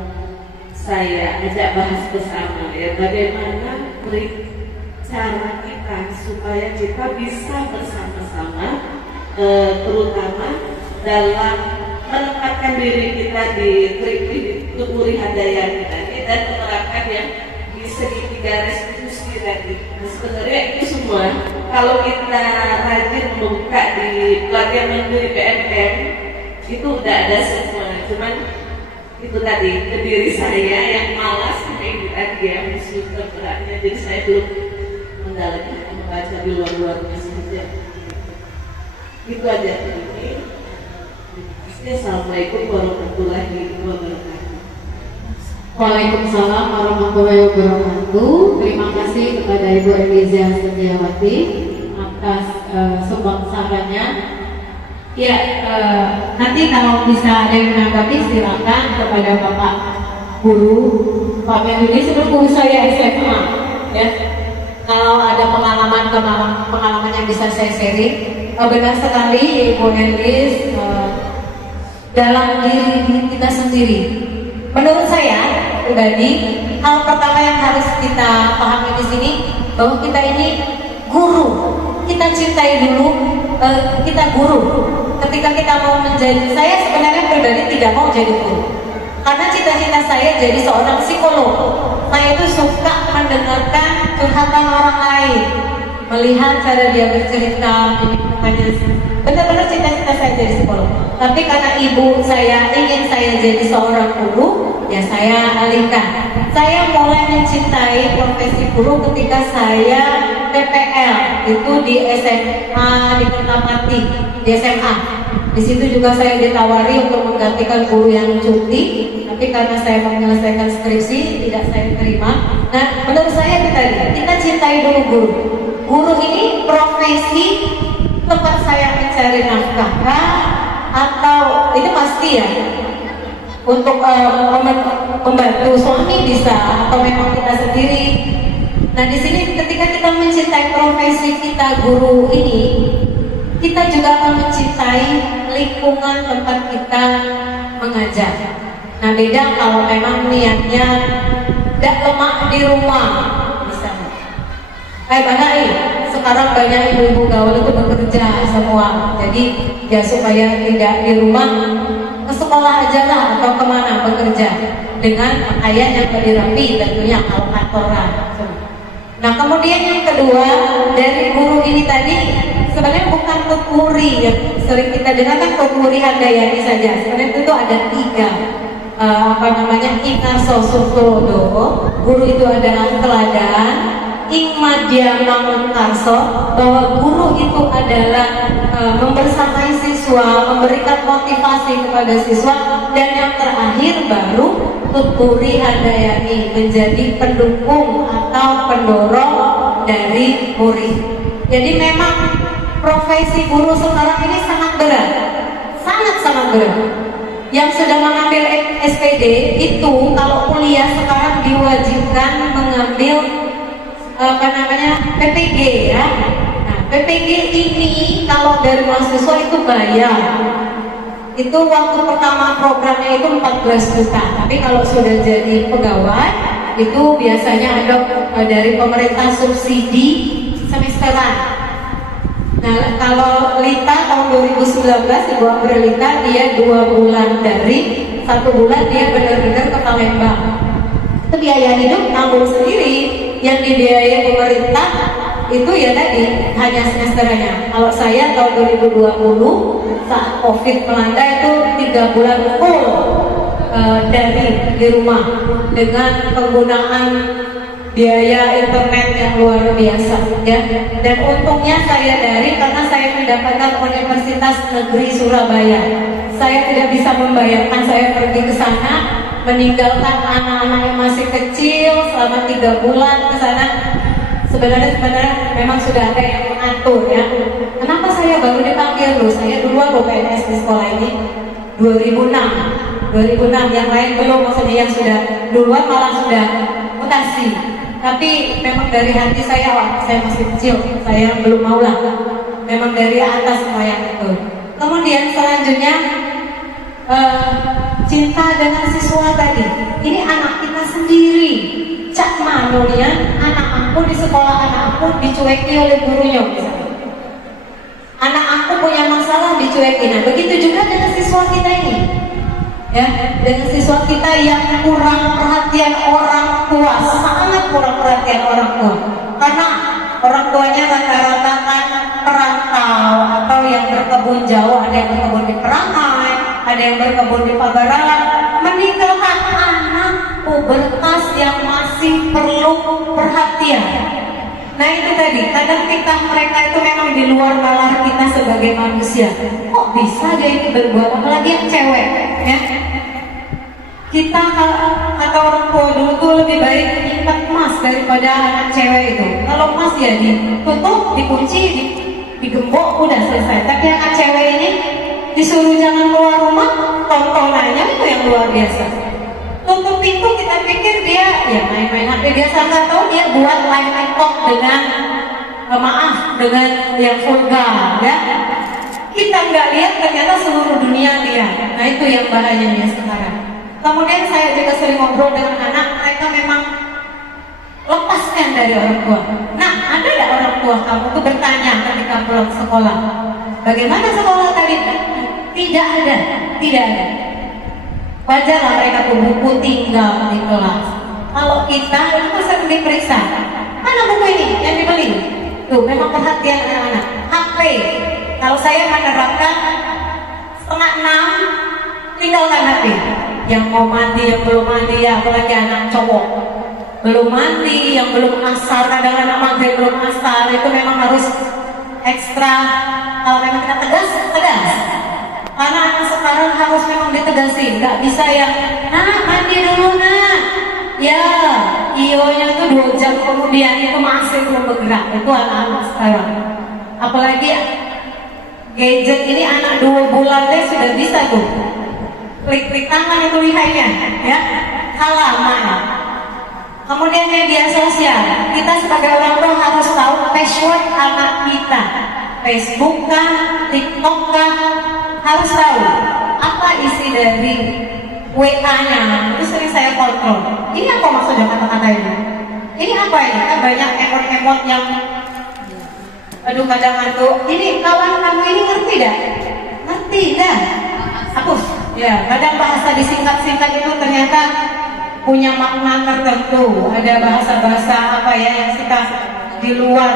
saya ajak bahas bersama ya, bagaimana cara kita supaya kita bisa bersama-sama terutama dalam menempatkan diri kita di Tutmuri Handayani tadi dan menerapkan yang di segitiga restitusi tadi. Nah, sebenarnya itu semua kalau kita rajin membuka di pelatihan mandiri PNM itu udah ada semua, cuman itu tadi ke diri saya yang malas ini tadi ya musuh terberatnya, jadi saya belum mendalami membaca di luar-luarnya saja. Itu aja ini. Assalamualaikum warahmatullahi wabarakatuh. Waalaikumsalam warahmatullahi wabarakatuh. Terima kasih kepada Ibu Elizia Setiawati atas sumbangannya. Ya, nanti kalau bisa ada yang menanggapi silakan kepada Bapak Guru. Pak Menduli sebelum guru saya SMA, ya. Kalau ada pengalaman yang bisa saya sharing, benar sekali Ibu Elis. dalam diri kita sendiri. Menurut saya pribadi, hal pertama yang harus kita pahami di sini bahwa kita ini guru. Kita cintai dulu, kita guru. Ketika kita mau menjadi, saya sebenarnya pribadi tidak mau jadi guru. Karena cita-cita saya jadi seorang psikolog. Saya itu suka mendengarkan curhatan orang lain, melihat cara dia bercerita, hanya benar-benar cita-cita saya jadi psikolog. Tapi karena ibu saya ingin saya jadi seorang guru, ya saya alihkan. Saya mulai mencintai profesi guru ketika saya PPL itu di SMA di Kertapati, di SMA. Di situ juga saya ditawari untuk menggantikan guru yang cuti, tapi karena saya menyelesaikan skripsi tidak saya terima. Nah, menurut saya kita cintai dulu guru. Guru ini profesi tempat saya mencari nafkah atau itu pasti ya untuk membantu suami bisa atau memang kita sendiri. Nah di sini ketika kita mencintai profesi kita guru ini, kita juga akan mencintai lingkungan tempat kita mengajar. Nah beda kalau memang niatnya tidak lemak di rumah misalnya. Sekarang banyak ibu-ibu gaul itu bekerja semua, jadi ya supaya tidak di rumah, ke sekolah aja lah atau kemana bekerja dengan pakaian yang lebih rapi tentunya kalau kantoran. Nah kemudian yang kedua dari guru ini tadi sebenarnya bukan kekuri yang sering kita dengar kan kekuri Handayani saja. Sebenarnya itu ada 3 Ingarso Sutodo, guru itu adalah teladan. Ingmadya Mangunkarso, bahwa guru itu adalah membersamai siswa, memberikan motivasi kepada siswa, dan yang terakhir baru Tutpuri Handayani menjadi pendukung atau pendorong dari murid. Jadi memang profesi guru sekarang ini sangat berat, sangat berat. Yang sudah mengambil SPD itu kalau kuliah sekarang diwajibkan mengambil PPG ya. Nah, PPG ini kalau dari mahasiswa itu bayar. Itu waktu pertama programnya itu 14 juta. Tapi kalau sudah jadi pegawai itu biasanya ada dari pemerintah subsidi semesteran. Nah, kalau Lita tahun 2019 Ibu April Lita dia 2 bulan dari 1 bulan dia benar-benar ke Palembang. Itu biaya hidup tanggung sendiri. Yang dibiayai pemerintah itu ya tadi hanya semesternya. Kalau saya tahun 2020 saat COVID melanda itu 3 bulan full dari di rumah dengan penggunaan biaya internet yang luar biasa ya. Dan untungnya saya dari karena saya mendapatkan Universitas Negeri Surabaya. Saya tidak bisa membayangkan saya pergi ke sana meninggalkan anak-anak yang masih kecil selama 3 bulan ke sana. Sebenarnya memang sudah ada yang mengatur ya. Kenapa saya baru dipanggil loh? Saya duluan PNS di sekolah ini 2006 yang lain belum, maksudnya yang sudah duluan malah sudah mutasi. Tapi memang dari hati saya, saya masih kecil, saya belum mau lah. Memang dari atas semua yang itu. Kemudian selanjutnya cinta dengan siswa tadi. Ini anak kita sendiri. Cak manunya anak aku di sekolah anak aku dicueki oleh gurunya misalnya. Anak aku punya masalah dicueki. Nah begitu juga dengan siswa kita ini. Ya, dengan siswa kita yang kurang perhatian orang tua, sangat kurang perhatian orang tua. Karena orang tuanya rata-rata kan perantau atau yang berkebun jauh, ada yang berkebun di Perangai, ada yang berkebun di Pagaralan, meninggalkan anak pubertas yang masih perlu perhatian. Nah itu tadi, kadang mereka itu memang di luar nalar kita sebagai manusia. Kok bisa dia ini berbuat, apalagi yang cewek ya. Kita kata orang tua dulu tuh lebih baik nyimpan emas daripada anak cewek itu. Kalau emas ya ditutup, dikunci, digembok, udah selesai. Tapi anak cewek ini disuruh jangan keluar rumah, tontonannya itu yang luar biasa. Tutup pintu, kita pikir dia ya main-main HP, biasa nggak tahu dia buat live TikTok dengan dengan yang vulgar ya. Kita nggak lihat, ternyata seluruh dunia lihat. Nah itu yang bahayanya sekarang. Kemudian saya juga sering ngobrol dengan anak, mereka memang lepaskan dari orang tua. Nah, ada nggak orang tua kamu tuh bertanya ketika pulang sekolah, bagaimana sekolah tadi? Tidak ada, tidak ada. Wajarlah mereka tuh buku tinggal di kelas. Kalau kita itu sering diperiksa, mana buku ini yang dibeli? Tuh, memang perhatian anak-anak. HP, kalau saya menerapkan 5:30 tinggalkan HP. Yang mau mandi, yang belum mandi, ya apalagi anak cowok belum mandi, yang belum asar, kadang-kadang maghrib belum asar, itu memang harus ekstra. Kalau memang kita tegas, tegas. Karena anak sekarang harus memang ditegasin, nggak bisa yang nak mandi dulu nak. Ya, ionya tuh 2 jam kemudian itu masih belum bergerak. Itu anak-anak sekarang. Apalagi gadget ini anak 2 bulan deh sudah bisa tuh. Klik-klik tangan itu lihainya, ya. Halaman. Kemudian media sosial, kita sebagai orang tua harus tahu password anak kita, Facebook kah, TikTok kah, harus tahu apa isi dari WA-nya. Itu sering saya kontrol. Ini apa maksudnya kata-kata ini? Ini apa ini? Kan banyak emot-emot yang, aduh kadang tuh, ini kawan kamu ini ngerti dah? Ngerti dah? Hapus. Ya, kadang bahasa disingkat-singkat itu ternyata punya makna tertentu. Ada bahasa-bahasa apa ya yang kita di luar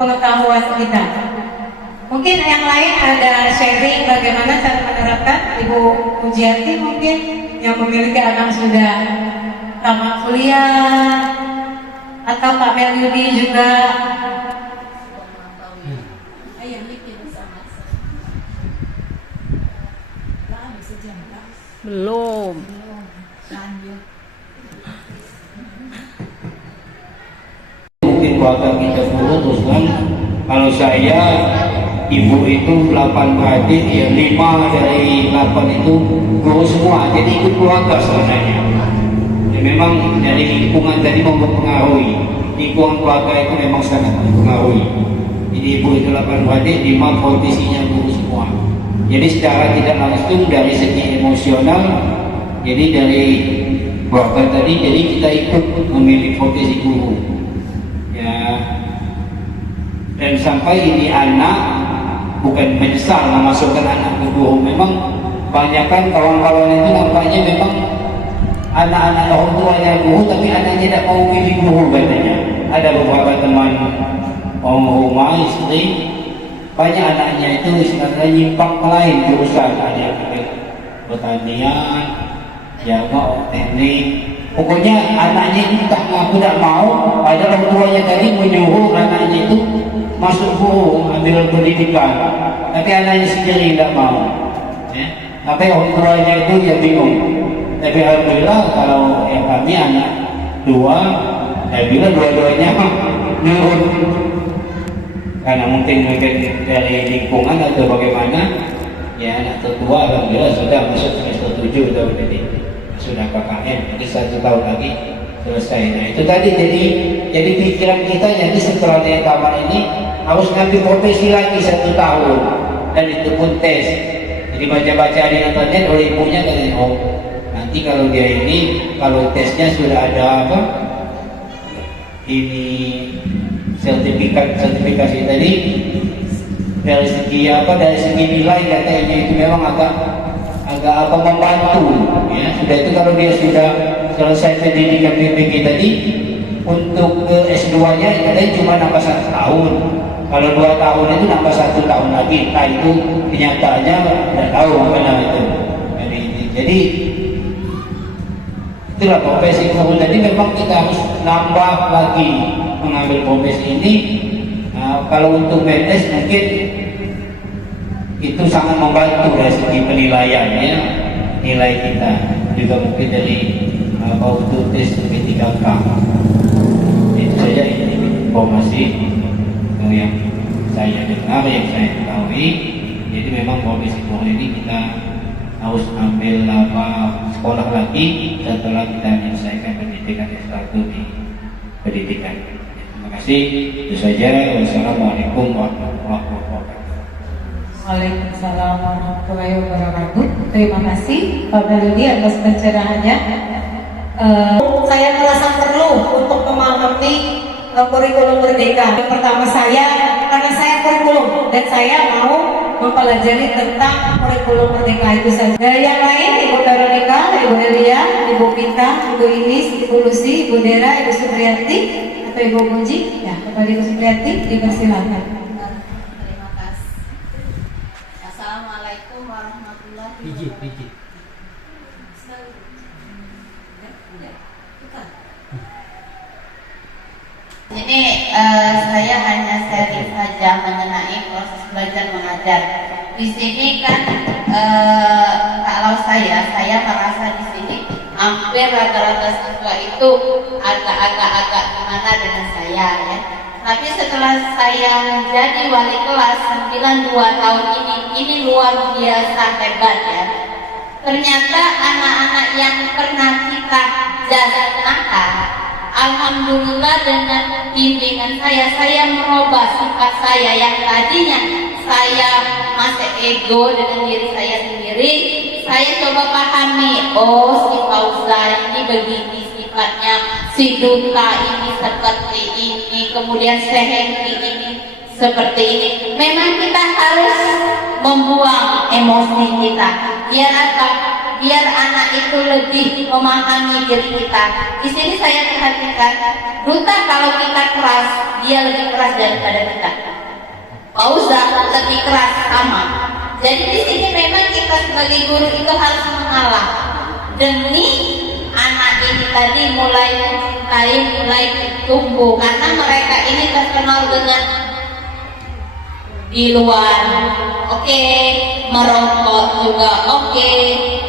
pengetahuan kita. Mungkin yang lain ada sharing bagaimana cara menerapkan. Ibu Pujiati mungkin yang memiliki anak sudah tamat kuliah, atau Pak Melyudi juga. Belum. Mungkin keluarga kita dulu terus kan, kalau saya ibu itu 8 beradik, ya 5 dari 8 itu guru semua, jadi ikut keluarga sebenarnya. Ya, memang dari lingkungan tadi mempengaruhi, lingkungan keluarga itu memang sangat mempengaruhi. Jadi ibu itu 8 beradik, 5 posisinya guru semua. Jadi secara tidak langsung dari segi emosional, jadi dari keluarga tadi, jadi kita ikut memilih posisi guru. Ya, dan sampai ini anak bukan menyesal memasukkan anak ke guru. Memang banyak kan kawan-kawan itu nampaknya memang anak-anak orang tuanya guru, tapi anaknya tidak mau pilih guru katanya. Ada beberapa teman rumah istri, banyak anaknya itu istilahnya nyimpang lain jurusan, ada pertanian, ya mau teknik. Pokoknya anaknya itu tak ngaku tak mau, ada orang tuanya tadi menyuruh anaknya itu masuk guru, ambil pendidikan, tapi anaknya sendiri tidak mau. Ya. Tapi orang tuanya itu dia bingung. Tapi alhamdulillah kalau yang kami anak 2, saya bilang dua-duanya nurut. Karena mungkin dari lingkungan atau bagaimana, ya anak tertua alhamdulillah sudah masuk semester 7 sudah KKN, jadi 1 tahun lagi selesai. Nah itu tadi jadi pikiran kita, jadi setelah dia tamat ini harus ngambil profesi lagi 1 tahun, dan itu pun tes. Jadi baca-baca di internet oleh ibunya katanya, oh nanti kalau dia ini kalau tesnya sudah ada apa ini sertifikasi tadi, dari segi nilai katanya itu memang agak apa membantu ya. Sudah itu kalau dia sudah selesai pendidikan PPG tadi, untuk ke S2 nya katanya cuma nambah 1 tahun. Kalau 2 tahun itu nambah 1 tahun lagi. Nah itu kenyataannya tidak tahu mana itu. Jadi itulah profesi guru tadi, memang kita harus nambah lagi mengambil profesi ini. Nah, kalau untuk PNS mungkin itu sangat membantu dari segi penilaiannya, nilai kita juga mungkin dari untuk tes P3K. Itu saja informasi yang saya dengar, yang saya ketahui. Jadi memang profesi guru ini kita harus ambil sekolah lagi setelah kita menyelesaikan pendidikan S1 di pendidikan. Terima kasih. Itu saja. Wassalamualaikum warahmatullahi wabarakatuh. Waalaikumsalam warahmatullahi wabarakatuh. Terima kasih Pak Meludi atas pencerahannya. Saya merasa perlu untuk memahami kurikulum merdeka. Yang pertama karena saya kurikulum dan saya mau mempelajari tentang kurikulum merdeka itu saja. Yang lain, Ibu Veronica, Ibu Elia, Ibu Pinta, Ibu Inis, Ibu Lucy, Ibu Dera, Ibu Supriyanti, atau Ibu Puji, ya kepada Ibu Supriyanti dipersilakan. Terima kasih. Assalamualaikum warahmatullahi wabarakatuh. Jadi saya hanya sharing saja mengenai proses belajar mengajar. Di sini kan kalau saya merasa di sini hampir rata-rata siswa itu agak gimana dengan saya ya. Tapi setelah saya menjadi wali kelas 92 tahun ini luar biasa hebat ya. Ternyata anak-anak yang pernah kita jazanakan, alhamdulillah dengan bimbingan saya merubah sifat saya yang tadinya saya masih ego dengan diri saya sendiri. Saya coba pahami, oh si Fauza ini begini sifatnya, si Duta ini seperti ini, kemudian Sehengki ini seperti ini. Memang kita harus membuang emosi kita. Biar apa? Biar anak itu lebih memahami diri kita. Di sini saya perhatikan, Duta kalau kita keras, dia lebih keras daripada kita. Fauza lebih keras sama. Jadi di sini memang kita sebagai guru itu harus mengalah demi anak ini tadi mulai mencintai, mulai tumbuh, karena mereka ini terkenal dengan di luar, oke, merokok juga oke.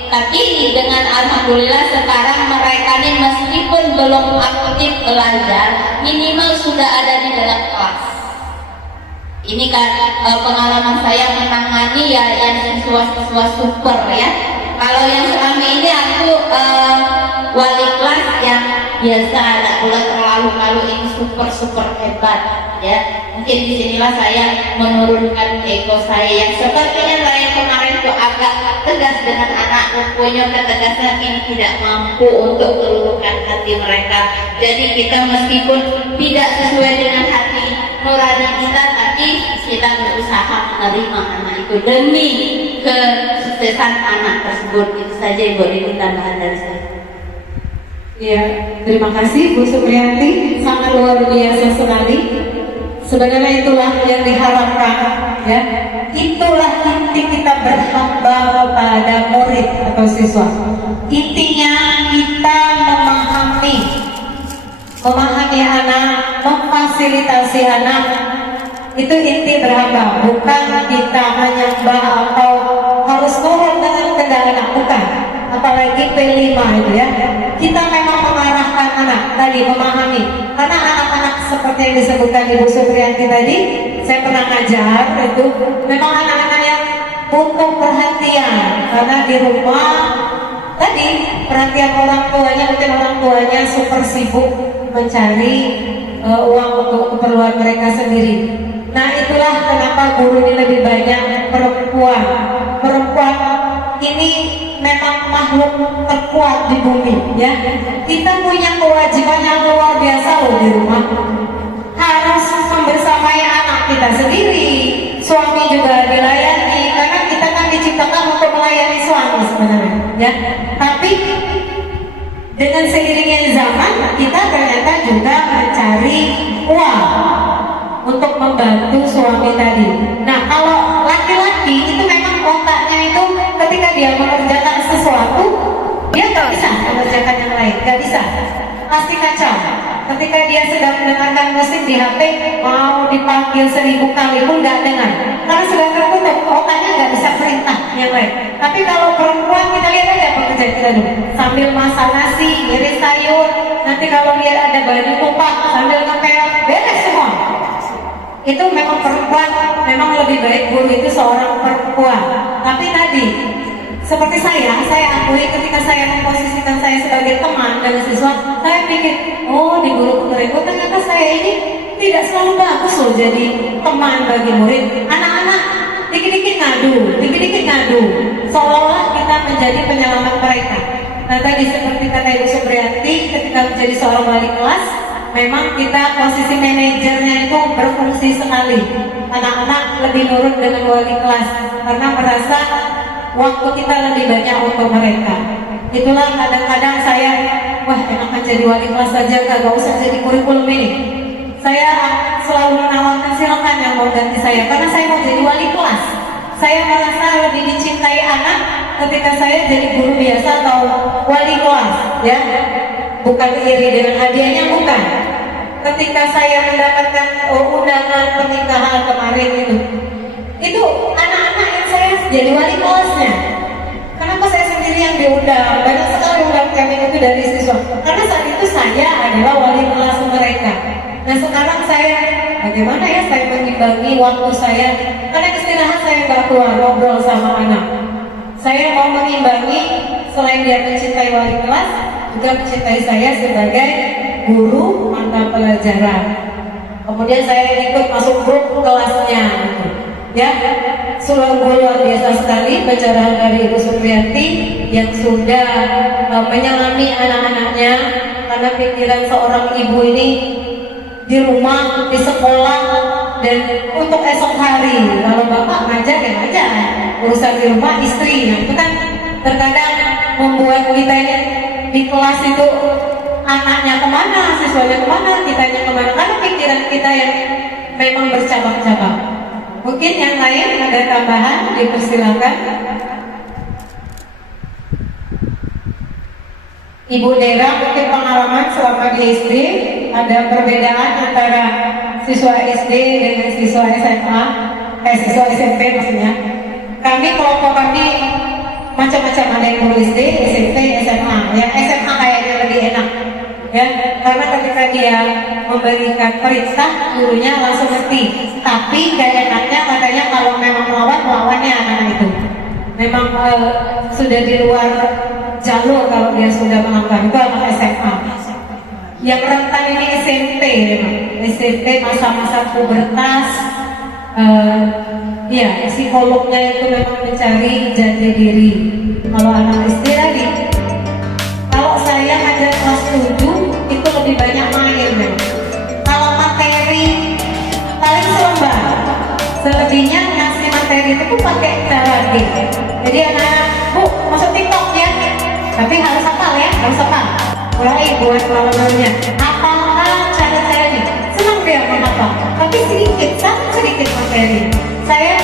Tapi dengan alhamdulillah sekarang mereka ini meskipun belum aktif belajar, minimal sudah ada di dalam kelas. Ini kan pengalaman saya menangani ya yang siswa-siswa super ya. Kalau yang selama ini aku wali kelas yang biasa, tidak pula terlalu ini super hebat ya. Mungkin disinilah saya menurunkan ego saya yang sepertinya saya kemarin itu agak tegas dengan anak, punya ketegasan ini tidak mampu untuk meluluhkan hati mereka. Jadi kita meskipun tidak sesuai dengan hati nurani kita, tapi kita berusaha menerima anak itu demi kesuksesan anak tersebut. Itu saja Ibu, ini tambahan dari saya. Ya, terima kasih Bu Supriyanti, sangat luar biasa sekali. Sebenarnya itulah yang diharapkan ya. Itulah inti kita berhamba kepada murid atau siswa. Intinya kita memahami anak, memfasilitasi anak. Itu inti berhamba, bukan kita menyembah atau harus nurut dengan kehendak anak, bukan. Apalagi P5 itu ya. Kita memang mengarahkan anak tadi, memahami. Karena anak-anak seperti yang disebutkan Ibu Supriyanti tadi, saya pernah ngajar itu, memang anak-anak yang butuh perhatian. Karena di rumah tadi perhatian orang tuanya, mungkin orang tuanya super sibuk mencari uang untuk keperluan mereka sendiri. Nah itulah kenapa guru ini lebih banyak perempuan. Perempuan ini memang makhluk terkuat di bumi ya. Kita punya kewajiban yang luar biasa loh di rumah. Harus membersamai anak kita sendiri. Suami juga dilayani, karena kita kan diciptakan untuk melayani suami sebenarnya ya. Tapi dengan seiringnya zaman kita ternyata juga mencari uang untuk membantu suami tadi. Nah kalau laki-laki itu memang otaknya itu ketika dia mengerjakan sesuatu, dia nggak bisa mengerjakan yang lain, nggak bisa, pasti kacau. Ketika dia sedang mendengarkan musik di HP, mau dipanggil 1000 kali pun nggak dengar, karena sudah tertutup, otaknya nggak bisa perintah yang lain. Tapi kalau perempuan, kita lihat aja pekerjaan kita dulu, sambil masak nasi, ngiris sayur, nanti kalau lihat ada baju tumpah sambil ngepel, beres semua. Itu memang perempuan, memang lebih baik guru itu seorang perempuan. Tapi tadi seperti saya akui ketika saya memposisikan saya sebagai teman dan siswa, saya pikir, oh di guru kurikulum ternyata saya ini tidak selalu bagus loh jadi teman bagi murid. Anak-anak dikit-dikit ngadu, seolah kita menjadi penyelamat mereka. Nah tadi seperti kata Ibu Supriyanti, ketika menjadi seorang wali kelas, memang kita posisi manajernya itu berfungsi sekali. Anak-anak lebih nurut dengan wali kelas karena merasa waktu kita lebih banyak untuk mereka. Itulah kadang-kadang saya, wah enakan jadi wali kelas saja, gak usah jadi kurikulum ini. Saya selalu menawarkan silakan yang mau ganti saya, karena saya mau jadi wali kelas. Saya merasa lebih dicintai anak ketika saya jadi guru biasa atau wali kelas, ya. Bukan iri dengan hadiahnya, bukan. Ketika saya mendapatkan undangan pernikahan kemarin itu anak-anak yang saya jadi wali kelasnya. Kenapa saya sendiri yang diundang? Banyak sekali undang kami itu dari siswa. Karena saat itu saya adalah wali kelas mereka. Nah sekarang saya, bagaimana ya saya mengimbangi waktu saya? Karena istirahat saya nggak keluar ngobrol sama anak. Saya mau mengimbangi, selain dia mencintai wali kelas, juga mencintai saya sebagai guru mata pelajaran. Kemudian saya ikut masuk grup kelasnya, ya. Sungguh luar biasa sekali pencerahan dari Ibu Supriyanti yang sudah menyelami anak-anaknya, karena pikiran seorang ibu ini di rumah, di sekolah, dan untuk esok hari. Kalau bapak ngajar ya ngajar, urusan di rumah istri. Nah itu kan terkadang membuat kita di kelas itu anaknya kemana, siswanya kemana, kitanya kemana, karena pikiran kita yang memang bercabang-cabang. Mungkin yang lain ada tambahan, dipersilakan. Ibu Dera, mungkin pengalaman selama di SD, ada perbedaan antara siswa SD dengan siswa SMA, siswa SMP maksudnya. Kami kelompok kami macam-macam, ada yang guru SD, SMP, SMA. Yang SMA kayaknya lebih enak, ya, karena ketika dia memberikan perintah, gurunya langsung ngerti. Tapi gak enaknya katanya kalau memang melawannya anak-anak itu memang sudah di luar jalur kalau dia sudah melanggar. Itu anak SMA. Yang rentan ini SMP, SMP masa-masa pubertas. Ya, psikolognya itu memang mencari jati diri. Kalau anak SD tadi, kalau saya ngajar kelas 7 itu lebih banyak main, kalau materi paling selembar, selebihnya ngasih materi itu pun pakai cara game. Jadi anak-anak, Bu, masuk TikTok ya, tapi harus hafal ya, harus hafal. Mulai buat lawanannya, apakah cara-caranya? Senang dia menghafal, tapi sangat sedikit materi.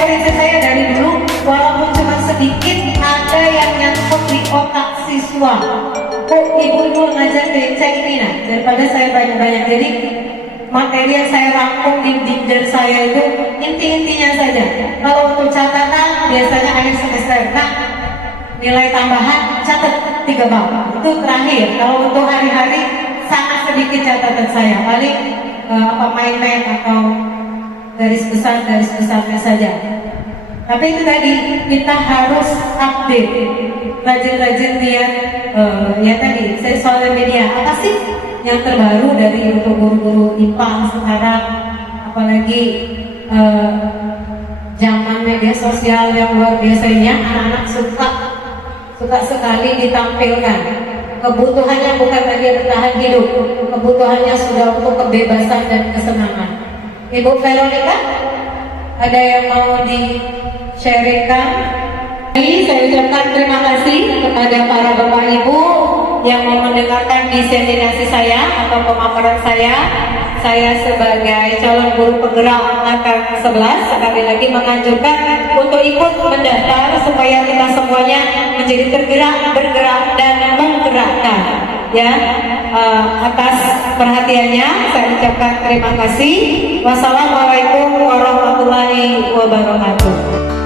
Prinsip saya dari dulu, walaupun cuma sedikit, ada yang nyangkut di otak siswa. Oh, ibu ngajar saya ini, nah, daripada saya banyak-banyak. Jadi materi yang saya rangkum di binder saya itu inti-intinya saja. Kalau untuk catatan biasanya akhir semester, nah, nilai tambahan catat 3 bab. Itu terakhir. Kalau untuk hari-hari sangat sedikit catatan saya. Paling main-main atau garis besarnya saja. Tapi itu tadi, kita harus update, rajin-rajin lihat ya tadi, sosial media apa sih yang terbaru dari untuk guru-guru IPA sekarang, apalagi zaman media sosial yang luar biasanya, anak-anak suka sekali ditampilkan. Kebutuhannya bukan lagi bertahan hidup, kebutuhannya sudah untuk kebebasan dan kesenangan. Ibu Veronica, ada yang mau di-sharingkan? Saya ucapkan terima kasih kepada para bapak ibu yang mau mendengarkan diseminasi saya atau pemaparan saya. Saya sebagai calon guru penggerak angkatan 11 sekali lagi menganjurkan untuk ikut mendaftar supaya kita semuanya menjadi tergerak, bergerak dan menggerakkan. Ya, atas perhatiannya saya ucapkan terima kasih. Wassalamualaikum warahmatullahi wabarakatuh.